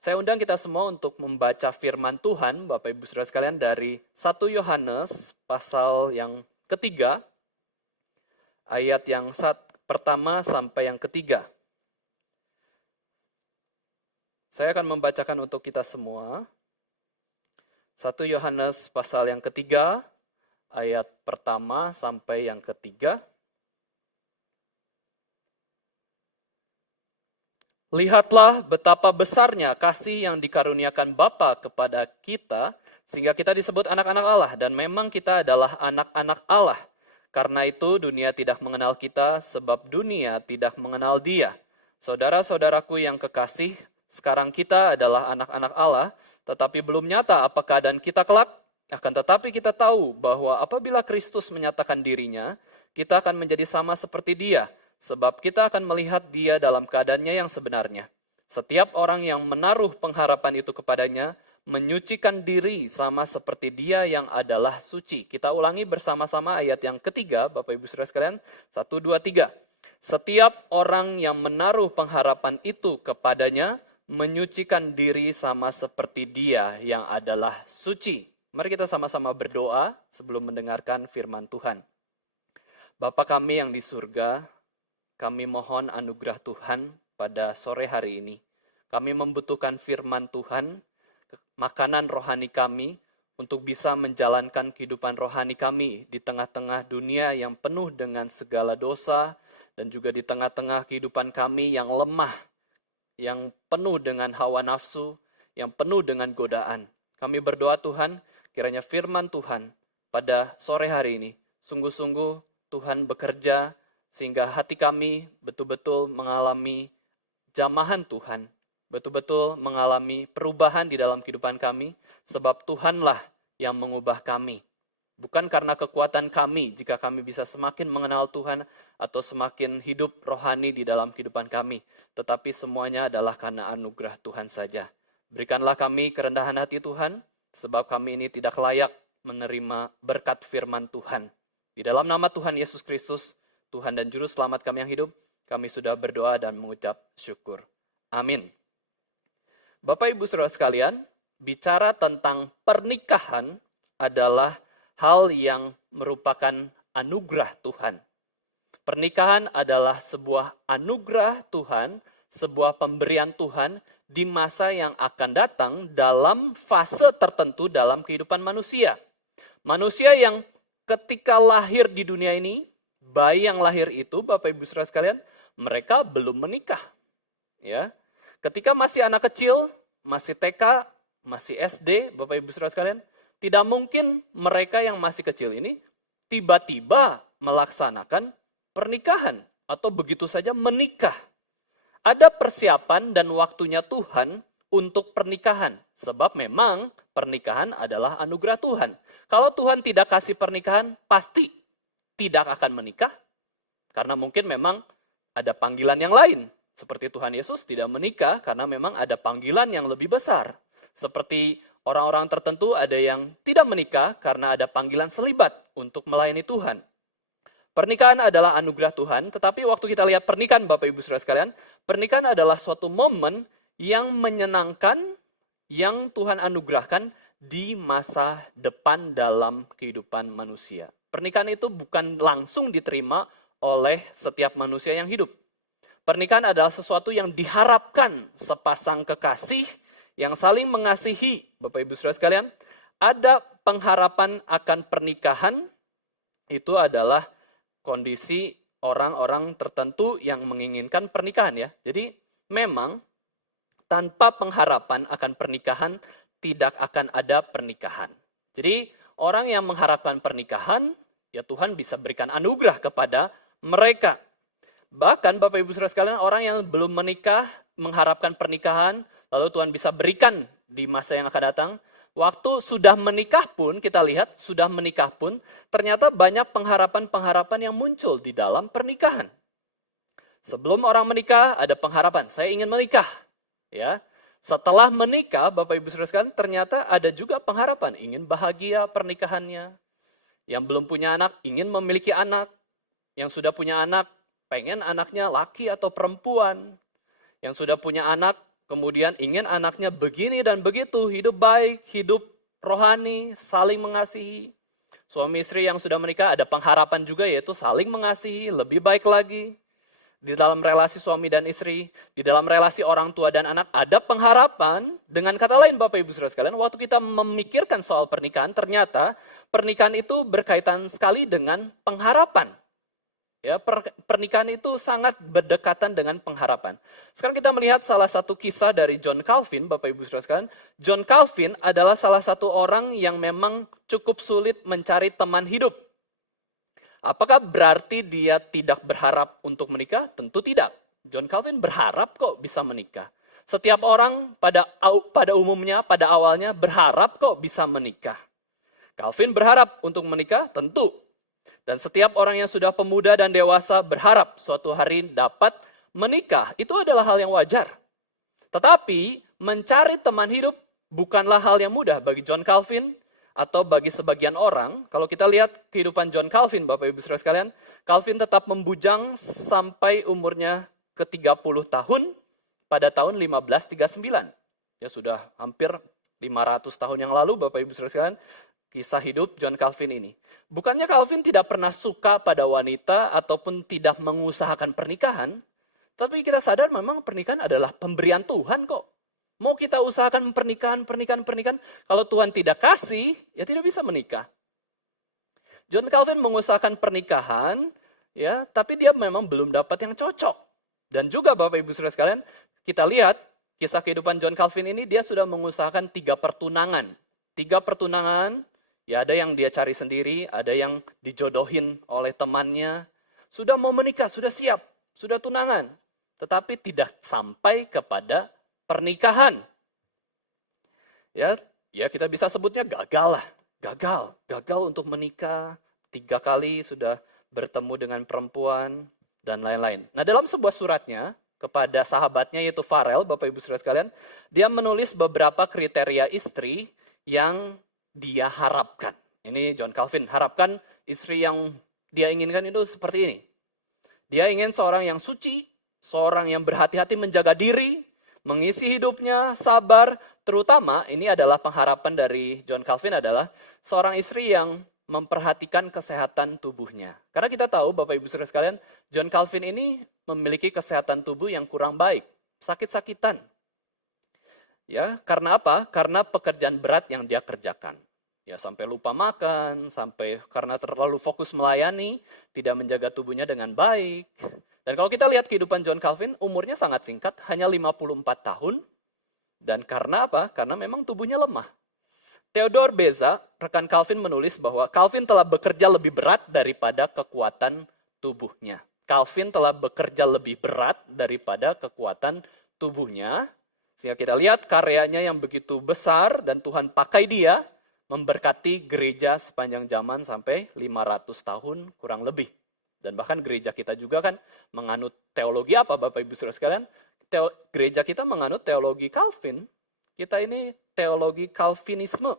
Saya undang kita semua untuk membaca firman Tuhan, Bapak Ibu Saudara sekalian, dari 1 Yohanes pasal yang ketiga, ayat yang pertama sampai yang ketiga. Saya akan membacakan untuk kita semua. 1 Yohanes pasal yang ketiga, ayat pertama sampai yang ketiga. Lihatlah betapa besarnya kasih yang dikaruniakan Bapa kepada kita, sehingga kita disebut anak-anak Allah, dan memang kita adalah anak-anak Allah. Karena itu dunia tidak mengenal kita, sebab dunia tidak mengenal Dia. Saudara-saudaraku yang kekasih, sekarang kita adalah anak-anak Allah, tetapi belum nyata apa keadaan kita kelak. Akan tetapi kita tahu bahwa apabila Kristus menyatakan dirinya, kita akan menjadi sama seperti Dia, sebab kita akan melihat Dia dalam keadaannya yang sebenarnya. Setiap orang yang menaruh pengharapan itu kepadanya, menyucikan diri sama seperti Dia yang adalah suci. Kita ulangi bersama-sama ayat yang ketiga, Bapak Ibu Saudara sekalian. 1, 2, 3. Setiap orang yang menaruh pengharapan itu kepadanya, menyucikan diri sama seperti Dia yang adalah suci. Mari kita sama-sama berdoa sebelum mendengarkan firman Tuhan. Bapa kami yang di surga, kami mohon anugerah Tuhan pada sore hari ini. Kami membutuhkan firman Tuhan, makanan rohani kami, untuk bisa menjalankan kehidupan rohani kami di tengah-tengah dunia yang penuh dengan segala dosa, dan juga di tengah-tengah kehidupan kami yang lemah, yang penuh dengan hawa nafsu, yang penuh dengan godaan. Kami berdoa Tuhan, kiranya firman Tuhan pada sore hari ini, sungguh-sungguh Tuhan bekerja, sehingga hati kami betul-betul mengalami jamahan Tuhan, betul-betul mengalami perubahan di dalam kehidupan kami, sebab Tuhanlah yang mengubah kami. Bukan karena kekuatan kami, jika kami bisa semakin mengenal Tuhan, atau semakin hidup rohani di dalam kehidupan kami, tetapi semuanya adalah karena anugerah Tuhan saja. Berikanlah kami kerendahan hati Tuhan, sebab kami ini tidak layak menerima berkat firman Tuhan. Di dalam nama Tuhan Yesus Kristus, Tuhan dan Juru Selamat kami yang hidup, kami sudah berdoa dan mengucap syukur. Amin. Bapak Ibu Saudara sekalian, bicara tentang pernikahan adalah hal yang merupakan anugerah Tuhan. Pernikahan adalah sebuah anugerah Tuhan, sebuah pemberian Tuhan di masa yang akan datang dalam fase tertentu dalam kehidupan manusia. Manusia yang ketika lahir di dunia ini, bayi yang lahir itu, Bapak Ibu Saudara sekalian, mereka belum menikah. Ya. Ketika masih anak kecil, masih TK, masih SD, Bapak Ibu Saudara sekalian, tidak mungkin mereka yang masih kecil ini tiba-tiba melaksanakan pernikahan atau begitu saja menikah. Ada persiapan dan waktunya Tuhan untuk pernikahan, sebab memang pernikahan adalah anugerah Tuhan. Kalau Tuhan tidak kasih pernikahan, pasti tidak akan menikah, karena mungkin memang ada panggilan yang lain. Seperti Tuhan Yesus tidak menikah karena memang ada panggilan yang lebih besar. Seperti orang-orang tertentu ada yang tidak menikah karena ada panggilan selibat untuk melayani Tuhan. Pernikahan adalah anugerah Tuhan, tetapi waktu kita lihat pernikahan Bapak Ibu Saudara sekalian, pernikahan adalah suatu momen yang menyenangkan, yang Tuhan anugerahkan di masa depan dalam kehidupan manusia. Pernikahan itu bukan langsung diterima oleh setiap manusia yang hidup. Pernikahan adalah sesuatu yang diharapkan sepasang kekasih yang saling mengasihi. Bapak Ibu Saudara sekalian, ada pengharapan akan pernikahan, itu adalah kondisi orang-orang tertentu yang menginginkan pernikahan ya. Jadi memang tanpa pengharapan akan pernikahan tidak akan ada pernikahan. Jadi orang yang mengharapkan pernikahan, ya Tuhan bisa berikan anugerah kepada mereka. Bahkan Bapak Ibu Saudara sekalian, orang yang belum menikah mengharapkan pernikahan, lalu Tuhan bisa berikan di masa yang akan datang. Waktu sudah menikah pun, kita lihat sudah menikah pun, ternyata banyak pengharapan-pengharapan yang muncul di dalam pernikahan. Sebelum orang menikah ada pengharapan, saya ingin menikah. Ya, setelah menikah, Bapak Ibu Saudara sekalian, ternyata ada juga pengharapan, ingin bahagia pernikahannya. Yang belum punya anak, ingin memiliki anak. Yang sudah punya anak, pengen anaknya laki atau perempuan. Yang sudah punya anak, kemudian ingin anaknya begini dan begitu, hidup baik, hidup rohani, saling mengasihi. Suami istri yang sudah menikah ada pengharapan juga, yaitu saling mengasihi, lebih baik lagi. Di dalam relasi suami dan istri, di dalam relasi orang tua dan anak, ada pengharapan. Dengan kata lain Bapak Ibu Saudara sekalian, waktu kita memikirkan soal pernikahan, ternyata pernikahan itu berkaitan sekali dengan pengharapan. Ya, pernikahan itu sangat berdekatan dengan pengharapan. Sekarang kita melihat salah satu kisah dari John Calvin, Bapak Ibu Saudara sekalian. John Calvin adalah salah satu orang yang memang cukup sulit mencari teman hidup. Apakah berarti dia tidak berharap untuk menikah? Tentu tidak. John Calvin berharap kok bisa menikah. Setiap orang pada umumnya, pada awalnya berharap kok bisa menikah. Calvin berharap untuk menikah? Tentu. Dan setiap orang yang sudah pemuda dan dewasa berharap suatu hari dapat menikah. Itu adalah hal yang wajar. Tetapi mencari teman hidup bukanlah hal yang mudah bagi John Calvin atau bagi sebagian orang. Kalau kita lihat kehidupan John Calvin, Bapak Ibu Saudara sekalian, Calvin tetap membujang sampai umurnya ke-30 tahun pada tahun 1539. Ya sudah hampir 500 tahun yang lalu, Bapak Ibu Saudara sekalian, kisah hidup John Calvin ini. Bukannya Calvin tidak pernah suka pada wanita ataupun tidak mengusahakan pernikahan, tapi kita sadar memang pernikahan adalah pemberian Tuhan kok. Mau kita usahakan pernikahan, kalau Tuhan tidak kasih, ya tidak bisa menikah. John Calvin mengusahakan pernikahan, ya, tapi dia memang belum dapat yang cocok. Dan juga Bapak Ibu Saudara sekalian, kita lihat kisah kehidupan John Calvin ini, dia sudah mengusahakan 3 pertunangan. 3 pertunangan, ya ada yang dia cari sendiri, ada yang dijodohin oleh temannya. Sudah mau menikah, sudah siap, sudah tunangan. Tetapi tidak sampai kepada pernikahan. Ya kita bisa sebutnya gagal lah. Gagal untuk menikah. 3 kali sudah bertemu dengan perempuan dan lain-lain. Nah, dalam sebuah suratnya kepada sahabatnya yaitu Farel, Bapak Ibu Saudara sekalian, dia menulis beberapa kriteria istri yang dia harapkan. Ini John Calvin harapkan istri yang dia inginkan itu seperti ini. Dia ingin seorang yang suci, seorang yang berhati-hati menjaga diri, mengisi hidupnya, sabar, terutama ini adalah pengharapan dari John Calvin adalah seorang istri yang memperhatikan kesehatan tubuhnya. Karena kita tahu Bapak Ibu Saudara sekalian, John Calvin ini memiliki kesehatan tubuh yang kurang baik, sakit-sakitan. Ya, karena apa? Karena pekerjaan berat yang dia kerjakan. Ya, sampai lupa makan, sampai karena terlalu fokus melayani, tidak menjaga tubuhnya dengan baik. Dan kalau kita lihat kehidupan John Calvin, umurnya sangat singkat, hanya 54 tahun. Dan karena apa? Karena memang tubuhnya lemah. Theodore Beza, rekan Calvin menulis bahwa Calvin telah bekerja lebih berat daripada kekuatan tubuhnya. Calvin telah bekerja lebih berat daripada kekuatan tubuhnya. Sehingga kita lihat karyanya yang begitu besar dan Tuhan pakai dia memberkati gereja sepanjang zaman sampai 500 tahun kurang lebih. Dan bahkan gereja kita juga kan menganut teologi apa Bapak Ibu Saudara sekalian? Gereja kita menganut teologi Calvin. Kita ini teologi Calvinisme.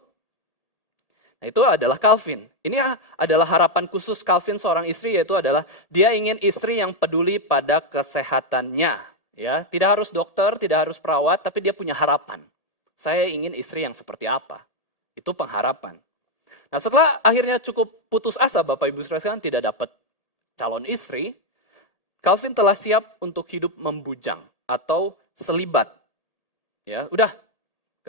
Nah, itu adalah Calvin. Ini adalah harapan khusus Calvin seorang istri, yaitu adalah dia ingin istri yang peduli pada kesehatannya. Ya, tidak harus dokter, tidak harus perawat, tapi dia punya harapan. Saya ingin istri yang seperti apa? Itu pengharapan. Nah, setelah akhirnya cukup putus asa Bapak Ibu Saudara sekalian tidak dapat calon istri, Calvin telah siap untuk hidup membujang atau selibat. Ya, udah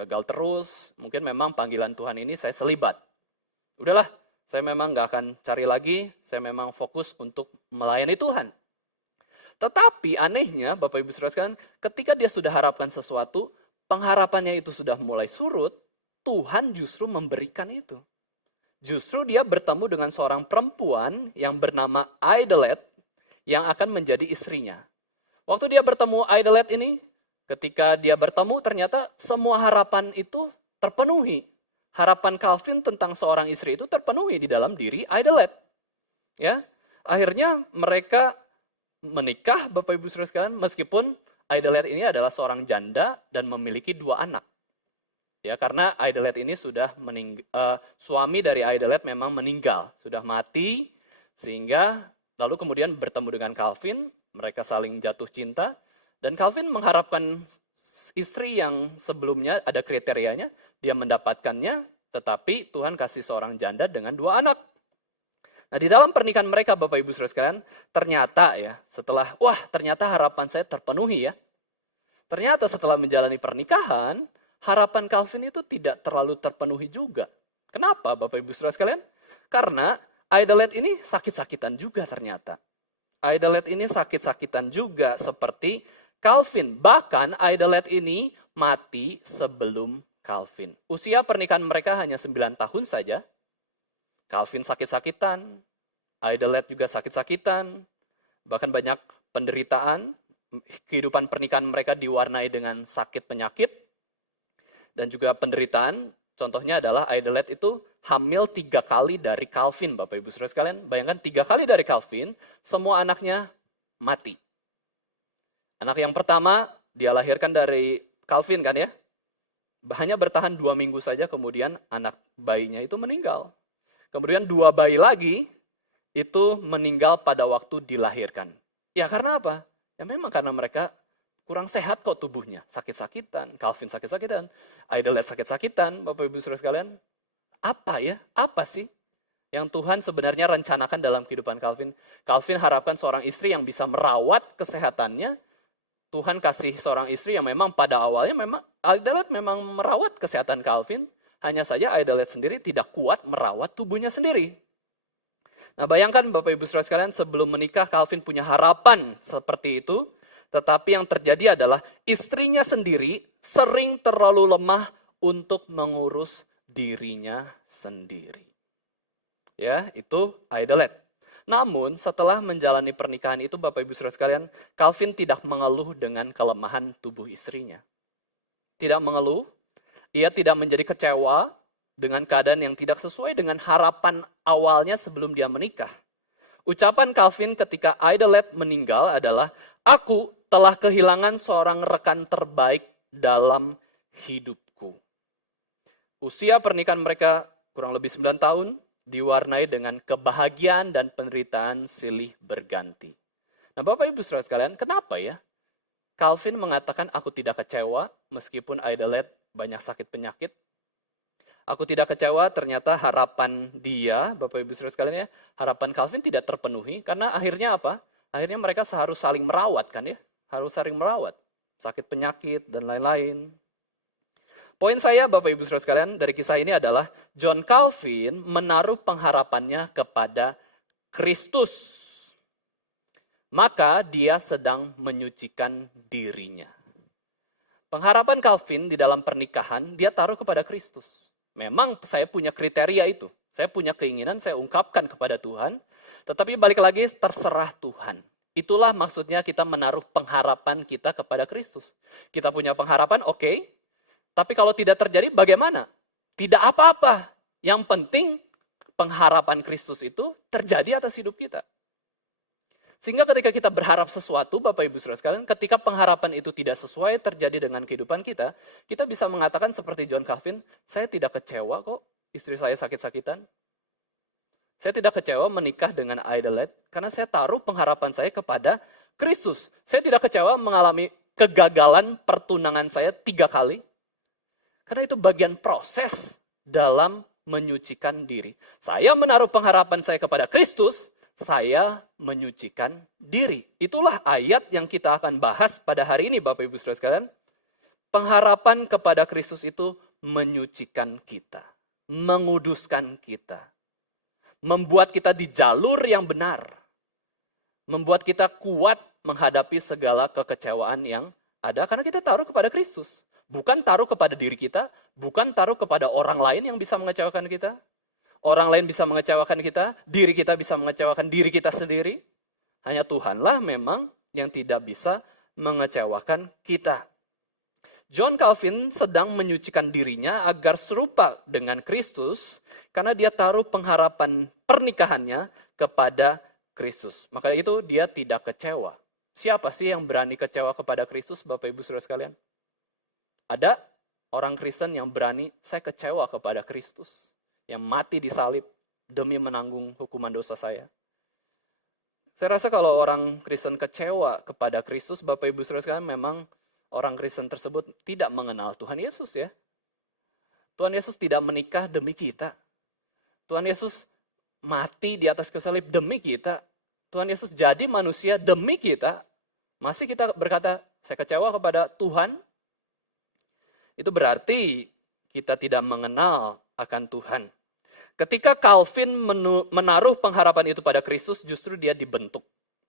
gagal terus, mungkin memang panggilan Tuhan ini saya selibat. Udahlah, saya memang gak akan cari lagi, saya memang fokus untuk melayani Tuhan. Tetapi anehnya Bapak Ibu Saudara sekalian, ketika dia sudah harapkan sesuatu, pengharapannya itu sudah mulai surut, Tuhan justru memberikan itu. Justru dia bertemu dengan seorang perempuan yang bernama Idelette yang akan menjadi istrinya. Waktu dia bertemu Idelette ini, ketika dia bertemu ternyata semua harapan itu terpenuhi. Harapan Calvin tentang seorang istri itu terpenuhi di dalam diri Idelette. Ya, akhirnya mereka menikah Bapak Ibu Saudara sekalian, meskipun Idelette ini adalah seorang janda dan memiliki 2 anak. Ya, karena Idelette ini sudah suami dari Idelette memang meninggal, sudah mati, sehingga lalu kemudian bertemu dengan Calvin, mereka saling jatuh cinta, dan Calvin mengharapkan istri yang sebelumnya ada kriterianya, dia mendapatkannya, tetapi Tuhan kasih seorang janda dengan 2 anak. Nah, di dalam pernikahan mereka, Bapak Ibu Saudara sekalian, ternyata ya, ternyata harapan saya terpenuhi ya. Ternyata setelah menjalani pernikahan, harapan Calvin itu tidak terlalu terpenuhi juga. Kenapa, Bapak Ibu Saudara sekalian? Karena Idelette ini sakit-sakitan juga ternyata. Idelette ini sakit-sakitan juga seperti Calvin. Bahkan Idelette ini mati sebelum Calvin. Usia pernikahan mereka hanya 9 tahun saja. Calvin sakit-sakitan, Idelette juga sakit-sakitan, bahkan banyak penderitaan. Kehidupan pernikahan mereka diwarnai dengan sakit penyakit dan juga penderitaan. Contohnya adalah Idelette itu hamil 3 kali dari Calvin, Bapak Ibu Saudara sekalian. Bayangkan 3 kali dari Calvin, semua anaknya mati. Anak yang pertama dia lahirkan dari Calvin kan ya. Hanya bertahan 2 minggu saja, kemudian anak bayinya itu meninggal. Kemudian 2 bayi lagi itu meninggal pada waktu dilahirkan. Ya karena apa? Ya memang karena mereka kurang sehat kok tubuhnya. Sakit-sakitan, Calvin sakit-sakitan, Idelette sakit-sakitan, Bapak Ibu Saudara sekalian. Apa ya? Apa sih yang Tuhan sebenarnya rencanakan dalam kehidupan Calvin? Calvin harapkan seorang istri yang bisa merawat kesehatannya. Tuhan kasih seorang istri yang memang pada awalnya memang Idelette memang merawat kesehatan Calvin. Hanya saja Idelette sendiri tidak kuat merawat tubuhnya sendiri. Nah, bayangkan Bapak Ibu Saudara sekalian, sebelum menikah Calvin punya harapan seperti itu, tetapi yang terjadi adalah istrinya sendiri sering terlalu lemah untuk mengurus dirinya sendiri. Ya, itu Idelette. Namun setelah menjalani pernikahan itu Bapak Ibu Saudara sekalian, Calvin tidak mengeluh dengan kelemahan tubuh istrinya. Tidak mengeluh. Ia tidak menjadi kecewa dengan keadaan yang tidak sesuai dengan harapan awalnya sebelum dia menikah. Ucapan Calvin ketika Idelette meninggal adalah, "Aku telah kehilangan seorang rekan terbaik dalam hidupku." Usia pernikahan mereka kurang lebih 9 tahun, diwarnai dengan kebahagiaan dan penderitaan silih berganti. Nah, Bapak Ibu Saudara sekalian, kenapa ya Calvin mengatakan, "Aku tidak kecewa meskipun Idelette banyak sakit penyakit"? Aku tidak kecewa, ternyata harapan dia, Bapak Ibu Saudara sekalian ya, harapan Calvin tidak terpenuhi, karena akhirnya apa? Akhirnya mereka harus saling merawat kan ya, harus saling merawat, sakit penyakit dan lain-lain. Poin saya Bapak Ibu Saudara sekalian dari kisah ini adalah, John Calvin menaruh pengharapannya kepada Kristus. Maka dia sedang menyucikan dirinya. Pengharapan Calvin di dalam pernikahan, dia taruh kepada Kristus. Memang saya punya kriteria itu. Saya punya keinginan, saya ungkapkan kepada Tuhan. Tetapi balik lagi, terserah Tuhan. Itulah maksudnya kita menaruh pengharapan kita kepada Kristus. Kita punya pengharapan, oke. Tapi kalau tidak terjadi, bagaimana? Tidak apa-apa. Yang penting, pengharapan Kristus itu terjadi atas hidup kita. Sehingga ketika kita berharap sesuatu, Bapak Ibu Saudara sekalian, ketika pengharapan itu tidak sesuai terjadi dengan kehidupan kita, kita bisa mengatakan seperti John Calvin, "Saya tidak kecewa kok istri saya sakit-sakitan. Saya tidak kecewa menikah dengan Idelette, karena saya taruh pengharapan saya kepada Kristus. Saya tidak kecewa mengalami kegagalan pertunangan saya 3 kali, karena itu bagian proses dalam menyucikan diri. Saya menaruh pengharapan saya kepada Kristus, saya menyucikan diri." Itulah ayat yang kita akan bahas pada hari ini Bapak Ibu Saudara sekalian. Pengharapan kepada Kristus itu menyucikan kita, menguduskan kita, membuat kita di jalur yang benar, membuat kita kuat menghadapi segala kekecewaan yang ada karena kita taruh kepada Kristus. Bukan taruh kepada diri kita, bukan taruh kepada orang lain yang bisa mengecewakan kita. Orang lain bisa mengecewakan kita, diri kita bisa mengecewakan diri kita sendiri. Hanya Tuhanlah memang yang tidak bisa mengecewakan kita. John Calvin sedang menyucikan dirinya agar serupa dengan Kristus, karena dia taruh pengharapan pernikahannya kepada Kristus. Maka itu dia tidak kecewa. Siapa sih yang berani kecewa kepada Kristus, Bapak Ibu Saudara sekalian? Ada orang Kristen yang berani, "Saya kecewa kepada Kristus yang mati di salib demi menanggung hukuman dosa saya." Saya rasa kalau orang Kristen kecewa kepada Kristus, Bapak Ibu Saudara sekalian, memang orang Kristen tersebut tidak mengenal Tuhan Yesus ya. Tuhan Yesus tidak menikah demi kita. Tuhan Yesus mati di atas kayu salib demi kita. Tuhan Yesus jadi manusia demi kita. Masih kita berkata, saya kecewa kepada Tuhan. Itu berarti kita tidak mengenal akan Tuhan. Ketika Calvin menaruh pengharapan itu pada Kristus, justru dia dibentuk.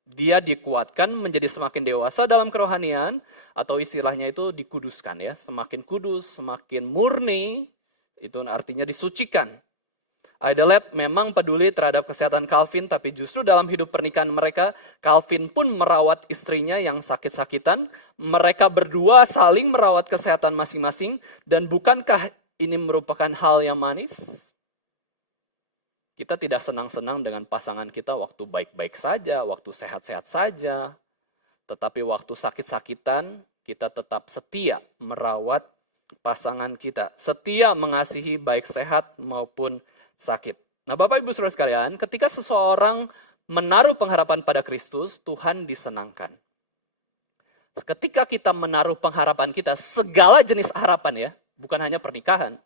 Dia dikuatkan menjadi semakin dewasa dalam kerohanian, atau istilahnya itu dikuduskan ya. Semakin kudus, semakin murni, itu artinya disucikan. Idolet memang peduli terhadap kesehatan Calvin, tapi justru dalam hidup pernikahan mereka, Calvin pun merawat istrinya yang sakit-sakitan. Mereka berdua saling merawat kesehatan masing-masing, dan bukankah ini merupakan hal yang manis? Kita tidak senang-senang dengan pasangan kita waktu baik-baik saja, waktu sehat-sehat saja. Tetapi waktu sakit-sakitan, kita tetap setia merawat pasangan kita. Setia mengasihi baik sehat maupun sakit. Nah, Bapak Ibu Saudara sekalian, ketika seseorang menaruh pengharapan pada Kristus, Tuhan disenangkan. Ketika kita menaruh pengharapan kita, segala jenis harapan ya, bukan hanya pernikahan.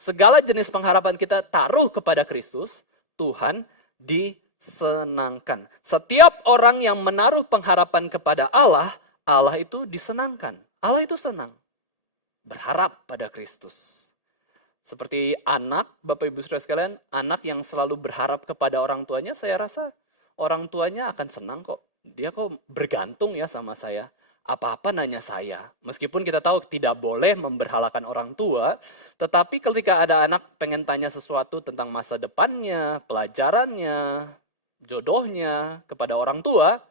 Segala jenis pengharapan kita taruh kepada Kristus, Tuhan disenangkan. Setiap orang yang menaruh pengharapan kepada Allah, Allah itu disenangkan. Allah itu senang. Berharap pada Kristus. Seperti anak, Bapak Ibu Saudara sekalian, anak yang selalu berharap kepada orang tuanya, saya rasa orang tuanya akan senang kok. Dia kok bergantung ya sama saya. Apa-apa nanya saya. Meskipun kita tahu tidak boleh memberhalakan orang tua, tetapi ketika ada anak pengen tanya sesuatu tentang masa depannya, pelajarannya, jodohnya kepada orang tua,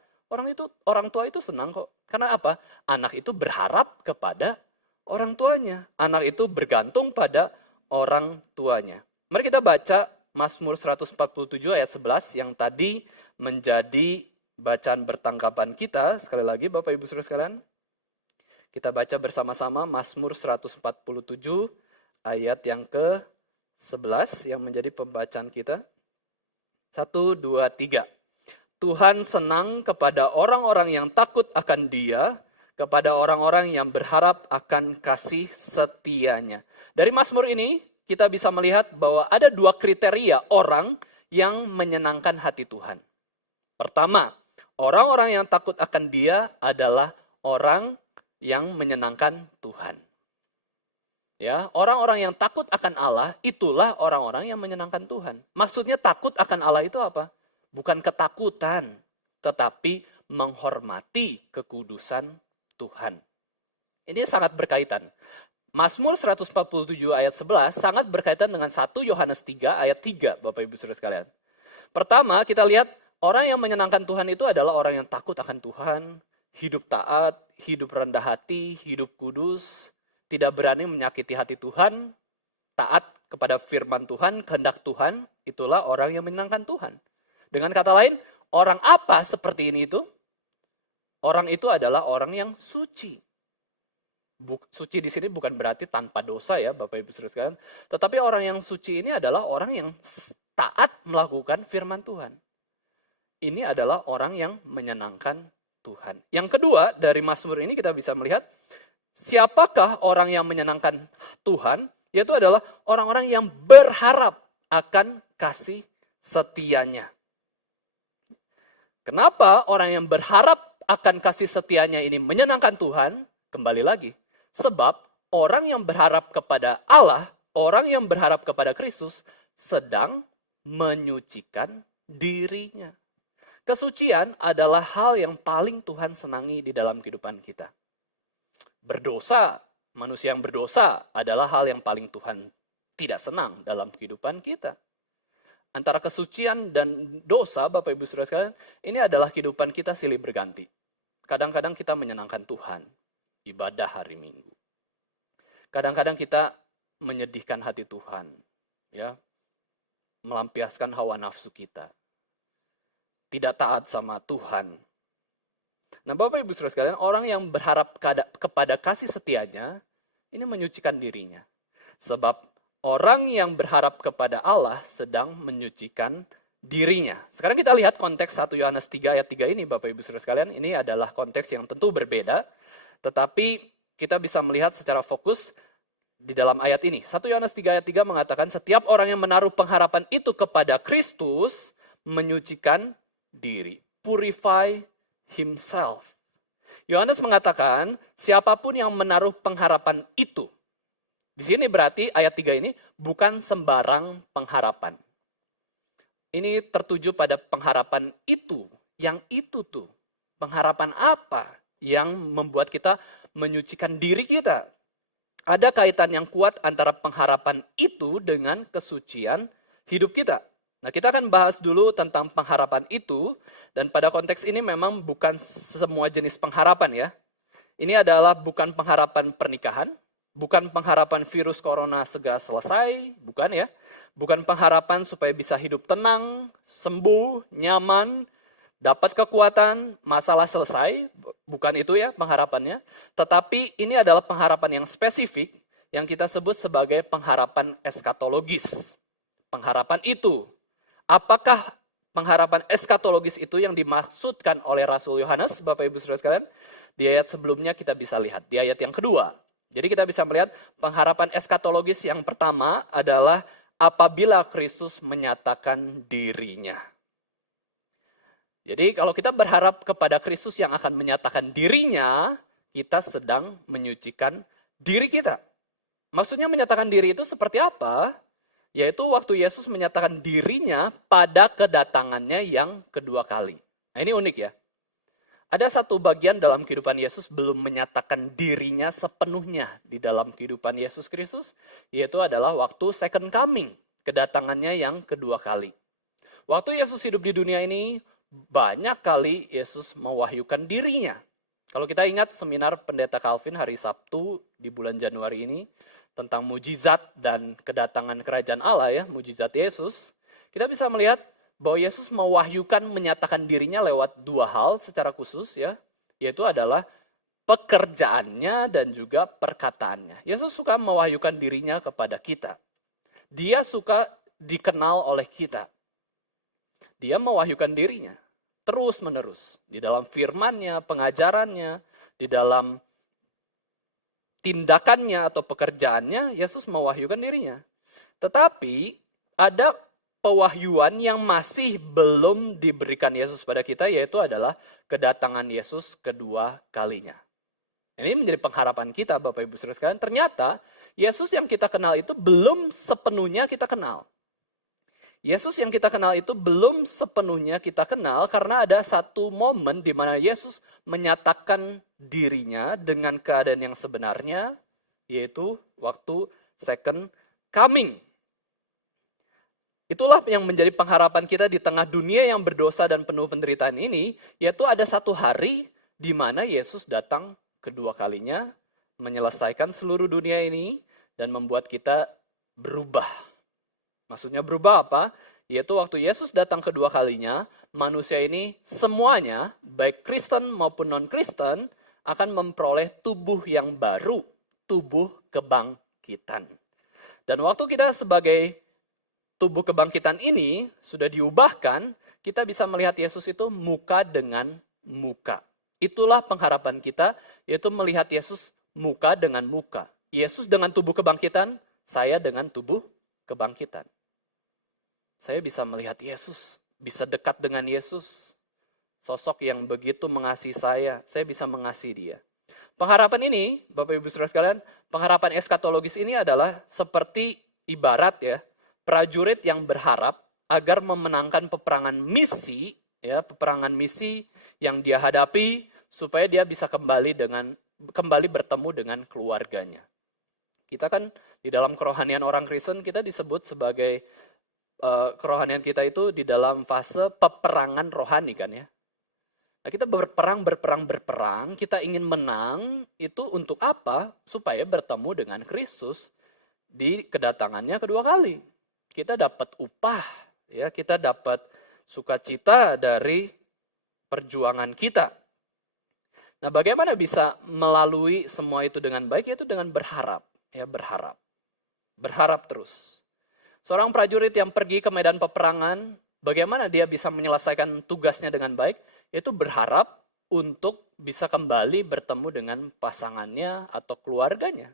orang tua itu senang kok. Karena apa? Anak itu berharap kepada orang tuanya. Anak itu bergantung pada orang tuanya. Mari kita baca Mazmur 147 ayat 11 yang tadi menjadi bacaan bertanggapan kita. Sekali lagi Bapak Ibu Saudara sekalian, kita baca bersama-sama Mazmur 147 ayat yang ke-11 yang menjadi pembacaan kita. 1, 2, 3. Tuhan senang kepada orang-orang yang takut akan Dia, kepada orang-orang yang berharap akan kasih setianya. Dari Mazmur ini, kita bisa melihat bahwa ada dua kriteria orang yang menyenangkan hati Tuhan. Pertama, orang-orang yang takut akan Dia adalah orang yang menyenangkan Tuhan. Ya, orang-orang yang takut akan Allah, itulah orang-orang yang menyenangkan Tuhan. Maksudnya takut akan Allah itu apa? Bukan ketakutan, tetapi menghormati kekudusan Tuhan. Ini sangat berkaitan. Mazmur 147 ayat 11 sangat berkaitan dengan 1 Yohanes 3 ayat 3, Bapak Ibu Saudara sekalian. Pertama, kita lihat orang yang menyenangkan Tuhan itu adalah orang yang takut akan Tuhan, hidup taat, hidup rendah hati, hidup kudus, tidak berani menyakiti hati Tuhan, taat kepada firman Tuhan, kehendak Tuhan, itulah orang yang menyenangkan Tuhan. Dengan kata lain, orang apa seperti ini itu? Orang itu adalah orang yang suci. Suci di sini bukan berarti tanpa dosa ya Bapak Ibu Saudara sekalian. Tetapi orang yang suci ini adalah orang yang taat melakukan firman Tuhan. Ini adalah orang yang menyenangkan Tuhan. Yang kedua dari Mazmur ini kita bisa melihat siapakah orang yang menyenangkan Tuhan? Yaitu adalah orang-orang yang berharap akan kasih setianya. Kenapa orang yang berharap akan kasih setianya ini menyenangkan Tuhan? Kembali lagi. Sebab orang yang berharap kepada Allah, orang yang berharap kepada Kristus, sedang menyucikan dirinya. Kesucian adalah hal yang paling Tuhan senangi di dalam kehidupan kita. Berdosa, manusia yang berdosa adalah hal yang paling Tuhan tidak senang dalam kehidupan kita. Antara kesucian dan dosa, Bapak Ibu Saudara sekalian, ini adalah kehidupan kita silih berganti. Kadang-kadang kita menyenangkan Tuhan, ibadah hari Minggu. Kadang-kadang kita menyedihkan hati Tuhan, ya, melampiaskan hawa nafsu kita. Tidak taat sama Tuhan. Nah, Bapak Ibu Saudara sekalian, orang yang berharap kepada kasih setianya, ini menyucikan dirinya. Sebab orang yang berharap kepada Allah sedang menyucikan dirinya. Sekarang kita lihat konteks 1 Yohanes 3 ayat 3 ini Bapak Ibu Saudara sekalian. Ini adalah konteks yang tentu berbeda. Tetapi kita bisa melihat secara fokus di dalam ayat ini. 1 Yohanes 3 ayat 3 mengatakan, setiap orang yang menaruh pengharapan itu kepada Kristus menyucikan diri. Purify himself. Yohanes mengatakan, siapapun yang menaruh pengharapan itu. Di sini berarti ayat 3 ini bukan sembarang pengharapan. Ini tertuju pada pengharapan itu. Yang itu tuh. Pengharapan apa yang membuat kita menyucikan diri kita? Ada kaitan yang kuat antara pengharapan itu dengan kesucian hidup kita. Nah, kita akan bahas dulu tentang pengharapan itu, dan pada konteks ini memang bukan semua jenis pengharapan ya. Ini adalah bukan pengharapan pernikahan, bukan pengharapan virus corona segera selesai, bukan ya. Bukan pengharapan supaya bisa hidup tenang, sembuh, nyaman, dapat kekuatan, masalah selesai, bukan itu ya pengharapannya. Tetapi ini adalah pengharapan yang spesifik yang kita sebut sebagai pengharapan eskatologis. Pengharapan itu. Apakah pengharapan eskatologis itu yang dimaksudkan oleh Rasul Yohanes, Bapak Ibu Saudara sekalian? Di ayat sebelumnya kita bisa lihat, di ayat yang kedua. Jadi kita bisa melihat pengharapan eskatologis yang pertama adalah apabila Kristus menyatakan dirinya. Jadi kalau kita berharap kepada Kristus yang akan menyatakan dirinya, kita sedang menyucikan diri kita. Maksudnya menyatakan diri itu seperti apa? Yaitu waktu Yesus menyatakan dirinya pada kedatangannya yang kedua kali. Nah, ini unik ya. Ada satu bagian dalam kehidupan Yesus belum menyatakan dirinya sepenuhnya di dalam kehidupan Yesus Kristus, yaitu adalah waktu second coming, kedatangannya yang kedua kali. Waktu Yesus hidup di dunia ini, banyak kali Yesus mewahyukan dirinya. Kalau kita ingat seminar Pendeta Calvin hari Sabtu di bulan Januari ini, tentang mujizat dan kedatangan kerajaan Allah ya, mujizat Yesus, kita bisa melihat bahwa Yesus mewahyukan menyatakan dirinya lewat dua hal secara khusus ya, yaitu adalah pekerjaannya dan juga perkataannya. Yesus suka mewahyukan dirinya kepada kita. Dia suka dikenal oleh kita. Dia mewahyukan dirinya terus-menerus di dalam firman-Nya, pengajarannya, di dalam tindakannya atau pekerjaannya, Yesus mewahyukan dirinya. Tetapi ada pewahyuan yang masih belum diberikan Yesus pada kita, yaitu adalah kedatangan Yesus kedua kalinya. Ini menjadi pengharapan kita, Bapak Ibu Saudara sekalian. Ternyata Yesus yang kita kenal itu belum sepenuhnya kita kenal. Yesus yang kita kenal itu belum sepenuhnya kita kenal karena ada satu momen di mana Yesus menyatakan dirinya dengan keadaan yang sebenarnya, yaitu waktu second coming. Itulah yang menjadi pengharapan kita di tengah dunia yang berdosa dan penuh penderitaan ini, yaitu ada satu hari di mana Yesus datang kedua kalinya, menyelesaikan seluruh dunia ini, dan membuat kita berubah. Maksudnya berubah apa? Yaitu waktu Yesus datang kedua kalinya, manusia ini semuanya, baik Kristen maupun non-Kristen, akan memperoleh tubuh yang baru, tubuh kebangkitan. Dan waktu kita sebagai tubuh kebangkitan ini sudah diubahkan, kita bisa melihat Yesus itu muka dengan muka. Itulah pengharapan kita, yaitu melihat Yesus muka dengan muka. Yesus dengan tubuh kebangkitan, saya dengan tubuh kebangkitan. Saya bisa melihat Yesus, bisa dekat dengan Yesus. Sosok yang begitu mengasihi saya bisa mengasihi dia. Pengharapan ini, Bapak Ibu Saudara sekalian, pengharapan eskatologis ini adalah seperti ibarat ya, prajurit yang berharap agar memenangkan peperangan misi, ya, peperangan misi yang dia hadapi supaya dia bisa kembali bertemu dengan keluarganya. Kita kan di dalam kerohanian orang Kristen kita disebut sebagai kerohanian kita itu di dalam fase peperangan rohani kan ya. Nah, kita berperang, kita ingin menang, itu untuk apa? Supaya bertemu dengan Kristus di kedatangannya kedua kali. Kita dapat upah, ya, kita dapat sukacita dari perjuangan kita. Nah, bagaimana bisa melalui semua itu dengan baik? Yaitu dengan berharap, ya, berharap. Berharap terus. Seorang prajurit yang pergi ke medan peperangan, bagaimana dia bisa menyelesaikan tugasnya dengan baik? Yaitu berharap untuk bisa kembali bertemu dengan pasangannya atau keluarganya.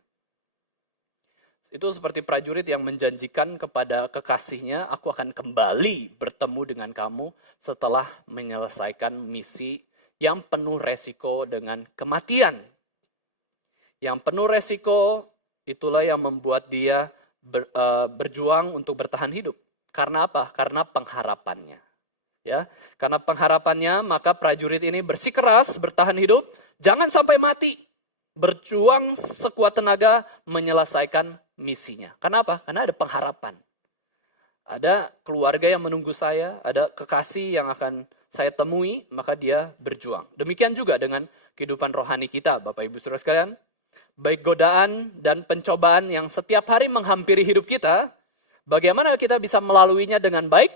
Itu seperti prajurit yang menjanjikan kepada kekasihnya, aku akan kembali bertemu dengan kamu setelah menyelesaikan misi yang penuh resiko dengan kematian. Yang penuh resiko itulah yang membuat dia berjuang untuk bertahan hidup. Karena apa? Karena pengharapannya. Ya, karena pengharapannya, maka prajurit ini bersikeras bertahan hidup, jangan sampai mati. Berjuang sekuat tenaga menyelesaikan misinya. Kenapa? Karena ada pengharapan. Ada keluarga yang menunggu saya, ada kekasih yang akan saya temui, maka dia berjuang. Demikian juga dengan kehidupan rohani kita, Bapak Ibu Saudara sekalian. Baik godaan dan pencobaan yang setiap hari menghampiri hidup kita, bagaimana kita bisa melaluinya dengan baik?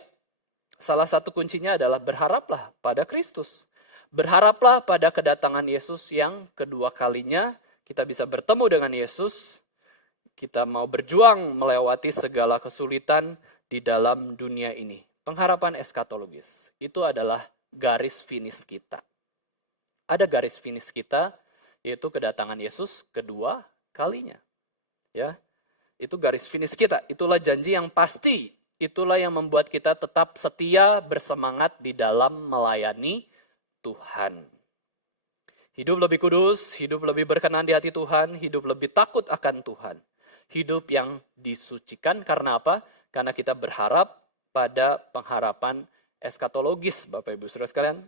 Salah satu kuncinya adalah berharaplah pada Kristus. Berharaplah pada kedatangan Yesus yang kedua kalinya kita bisa bertemu dengan Yesus. Kita mau berjuang melewati segala kesulitan di dalam dunia ini. Pengharapan eskatologis itu adalah garis finish kita. Ada garis finish kita, yaitu kedatangan Yesus kedua kalinya. Ya, itu garis finish kita. Itulah janji yang pasti. Itulah yang membuat kita tetap setia bersemangat di dalam melayani Tuhan. Hidup lebih kudus, hidup lebih berkenan di hati Tuhan, hidup lebih takut akan Tuhan. Hidup yang disucikan karena apa? Karena kita berharap pada pengharapan eskatologis, Bapak Ibu Saudara sekalian.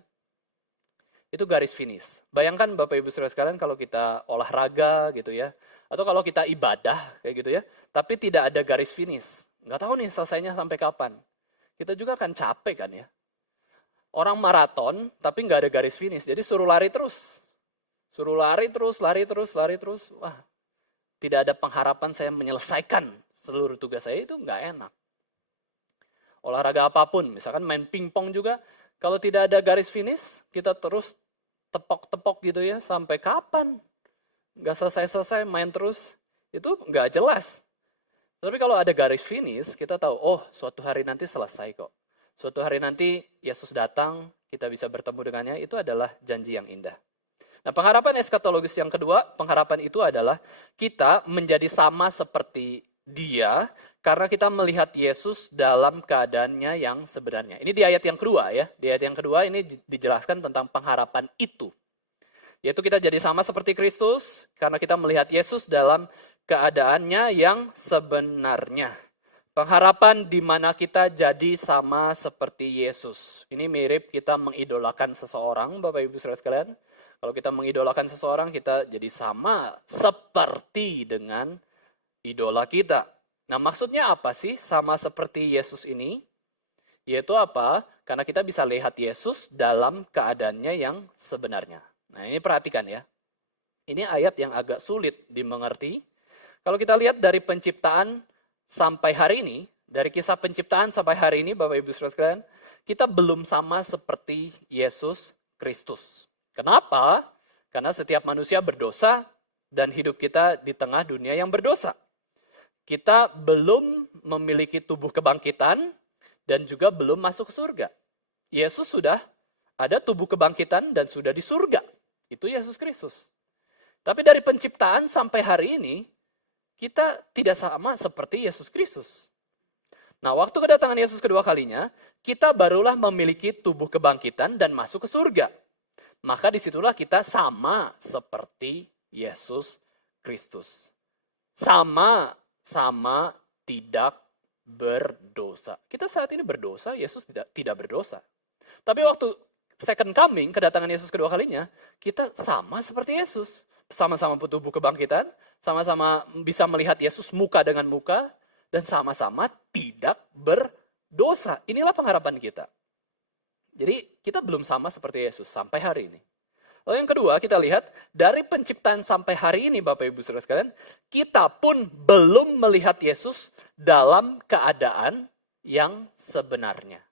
Itu garis finish. Bayangkan Bapak Ibu Saudara sekalian kalau kita olahraga gitu ya, atau kalau kita ibadah kayak gitu ya, tapi tidak ada garis finish. Nggak tahu nih selesainya sampai kapan. Kita juga akan capek kan ya. Orang maraton, tapi nggak ada garis finish. Jadi suruh lari terus. Suruh lari terus, lari terus, lari terus. Wah, tidak ada pengharapan saya menyelesaikan seluruh tugas saya, itu nggak enak. Olahraga apapun, misalkan main pingpong juga, kalau tidak ada garis finish, kita terus tepok-tepok gitu ya, sampai kapan? Nggak selesai-selesai, main terus. Itu nggak jelas. Tapi kalau ada garis finish, kita tahu, oh suatu hari nanti selesai kok. Suatu hari nanti Yesus datang, kita bisa bertemu dengannya, itu adalah janji yang indah. Nah, pengharapan eskatologis yang kedua, pengharapan itu adalah kita menjadi sama seperti Dia, karena kita melihat Yesus dalam keadaannya yang sebenarnya. Ini di ayat yang kedua ya, di ayat yang kedua ini dijelaskan tentang pengharapan itu. Yaitu kita jadi sama seperti Kristus, karena kita melihat Yesus dalam keadaannya yang sebenarnya. Pengharapan di mana kita jadi sama seperti Yesus. Ini mirip kita mengidolakan seseorang, Bapak Ibu Saudara sekalian. Kalau kita mengidolakan seseorang, kita jadi sama seperti dengan idola kita. Nah, maksudnya apa sih sama seperti Yesus ini? Yaitu apa? Karena kita bisa lihat Yesus dalam keadaannya yang sebenarnya. Nah, ini perhatikan ya. Ini ayat yang agak sulit dimengerti. Kalau kita lihat dari penciptaan sampai hari ini, dari kisah penciptaan sampai hari ini, Bapak Ibu Saudara sekalian, kita belum sama seperti Yesus Kristus. Kenapa? Karena setiap manusia berdosa dan hidup kita di tengah dunia yang berdosa. Kita belum memiliki tubuh kebangkitan dan juga belum masuk ke surga. Yesus sudah ada tubuh kebangkitan dan sudah di surga. Itu Yesus Kristus. Tapi dari penciptaan sampai hari ini, kita tidak sama seperti Yesus Kristus. Nah, waktu kedatangan Yesus kedua kalinya, kita barulah memiliki tubuh kebangkitan dan masuk ke surga. Maka disitulah kita sama seperti Yesus Kristus. Sama tidak berdosa. Kita saat ini berdosa, Yesus tidak berdosa. Tapi waktu second coming, kedatangan Yesus kedua kalinya, kita sama seperti Yesus. Sama-sama tubuh kebangkitan, sama-sama bisa melihat Yesus muka dengan muka, dan sama-sama tidak berdosa. Inilah pengharapan kita. Jadi kita belum sama seperti Yesus sampai hari ini. Lalu yang kedua, kita lihat dari penciptaan sampai hari ini, Bapak Ibu Saudara sekalian, kita pun belum melihat Yesus dalam keadaan yang sebenarnya.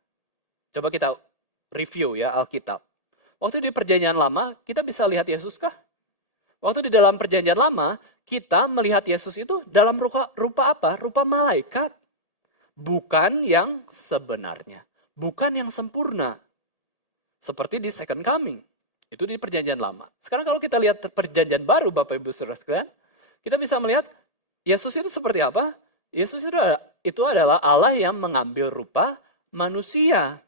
Coba kita review ya Alkitab. Waktu di Perjanjian Lama, kita bisa lihat Yesus kah? Waktu di dalam Perjanjian Lama, kita melihat Yesus itu dalam rupa apa? Rupa malaikat. Bukan yang sebenarnya. Bukan yang sempurna. Seperti di second coming. Itu di perjanjian lama. Sekarang kalau kita lihat perjanjian baru, Bapak Ibu Saudara sekalian, kita bisa melihat Yesus itu seperti apa? Yesus itu adalah Allah yang mengambil rupa manusia.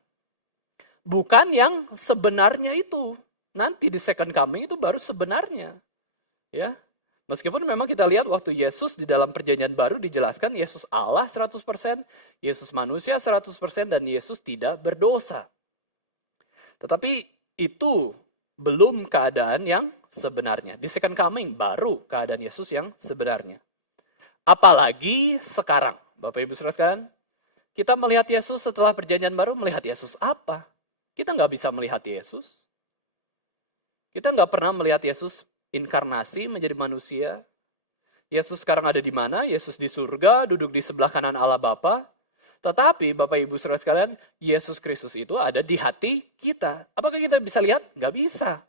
Bukan yang sebenarnya itu. Nanti di second coming itu baru sebenarnya. Ya. Meskipun memang kita lihat waktu Yesus di dalam perjanjian baru dijelaskan Yesus Allah 100%, Yesus manusia 100%, dan Yesus tidak berdosa. Tetapi itu belum keadaan yang sebenarnya. Di second coming baru keadaan Yesus yang sebenarnya. Apalagi sekarang, Bapak Ibu Saudara sekalian, kita melihat Yesus setelah perjanjian baru, melihat Yesus apa? Kita nggak bisa melihat Yesus. Kita nggak pernah melihat Yesus inkarnasi menjadi manusia. Yesus sekarang ada di mana? Yesus di surga, duduk di sebelah kanan Allah Bapa. Tetapi Bapak Ibu Saudara sekalian, Yesus Kristus itu ada di hati kita. Apakah kita bisa lihat? Nggak bisa.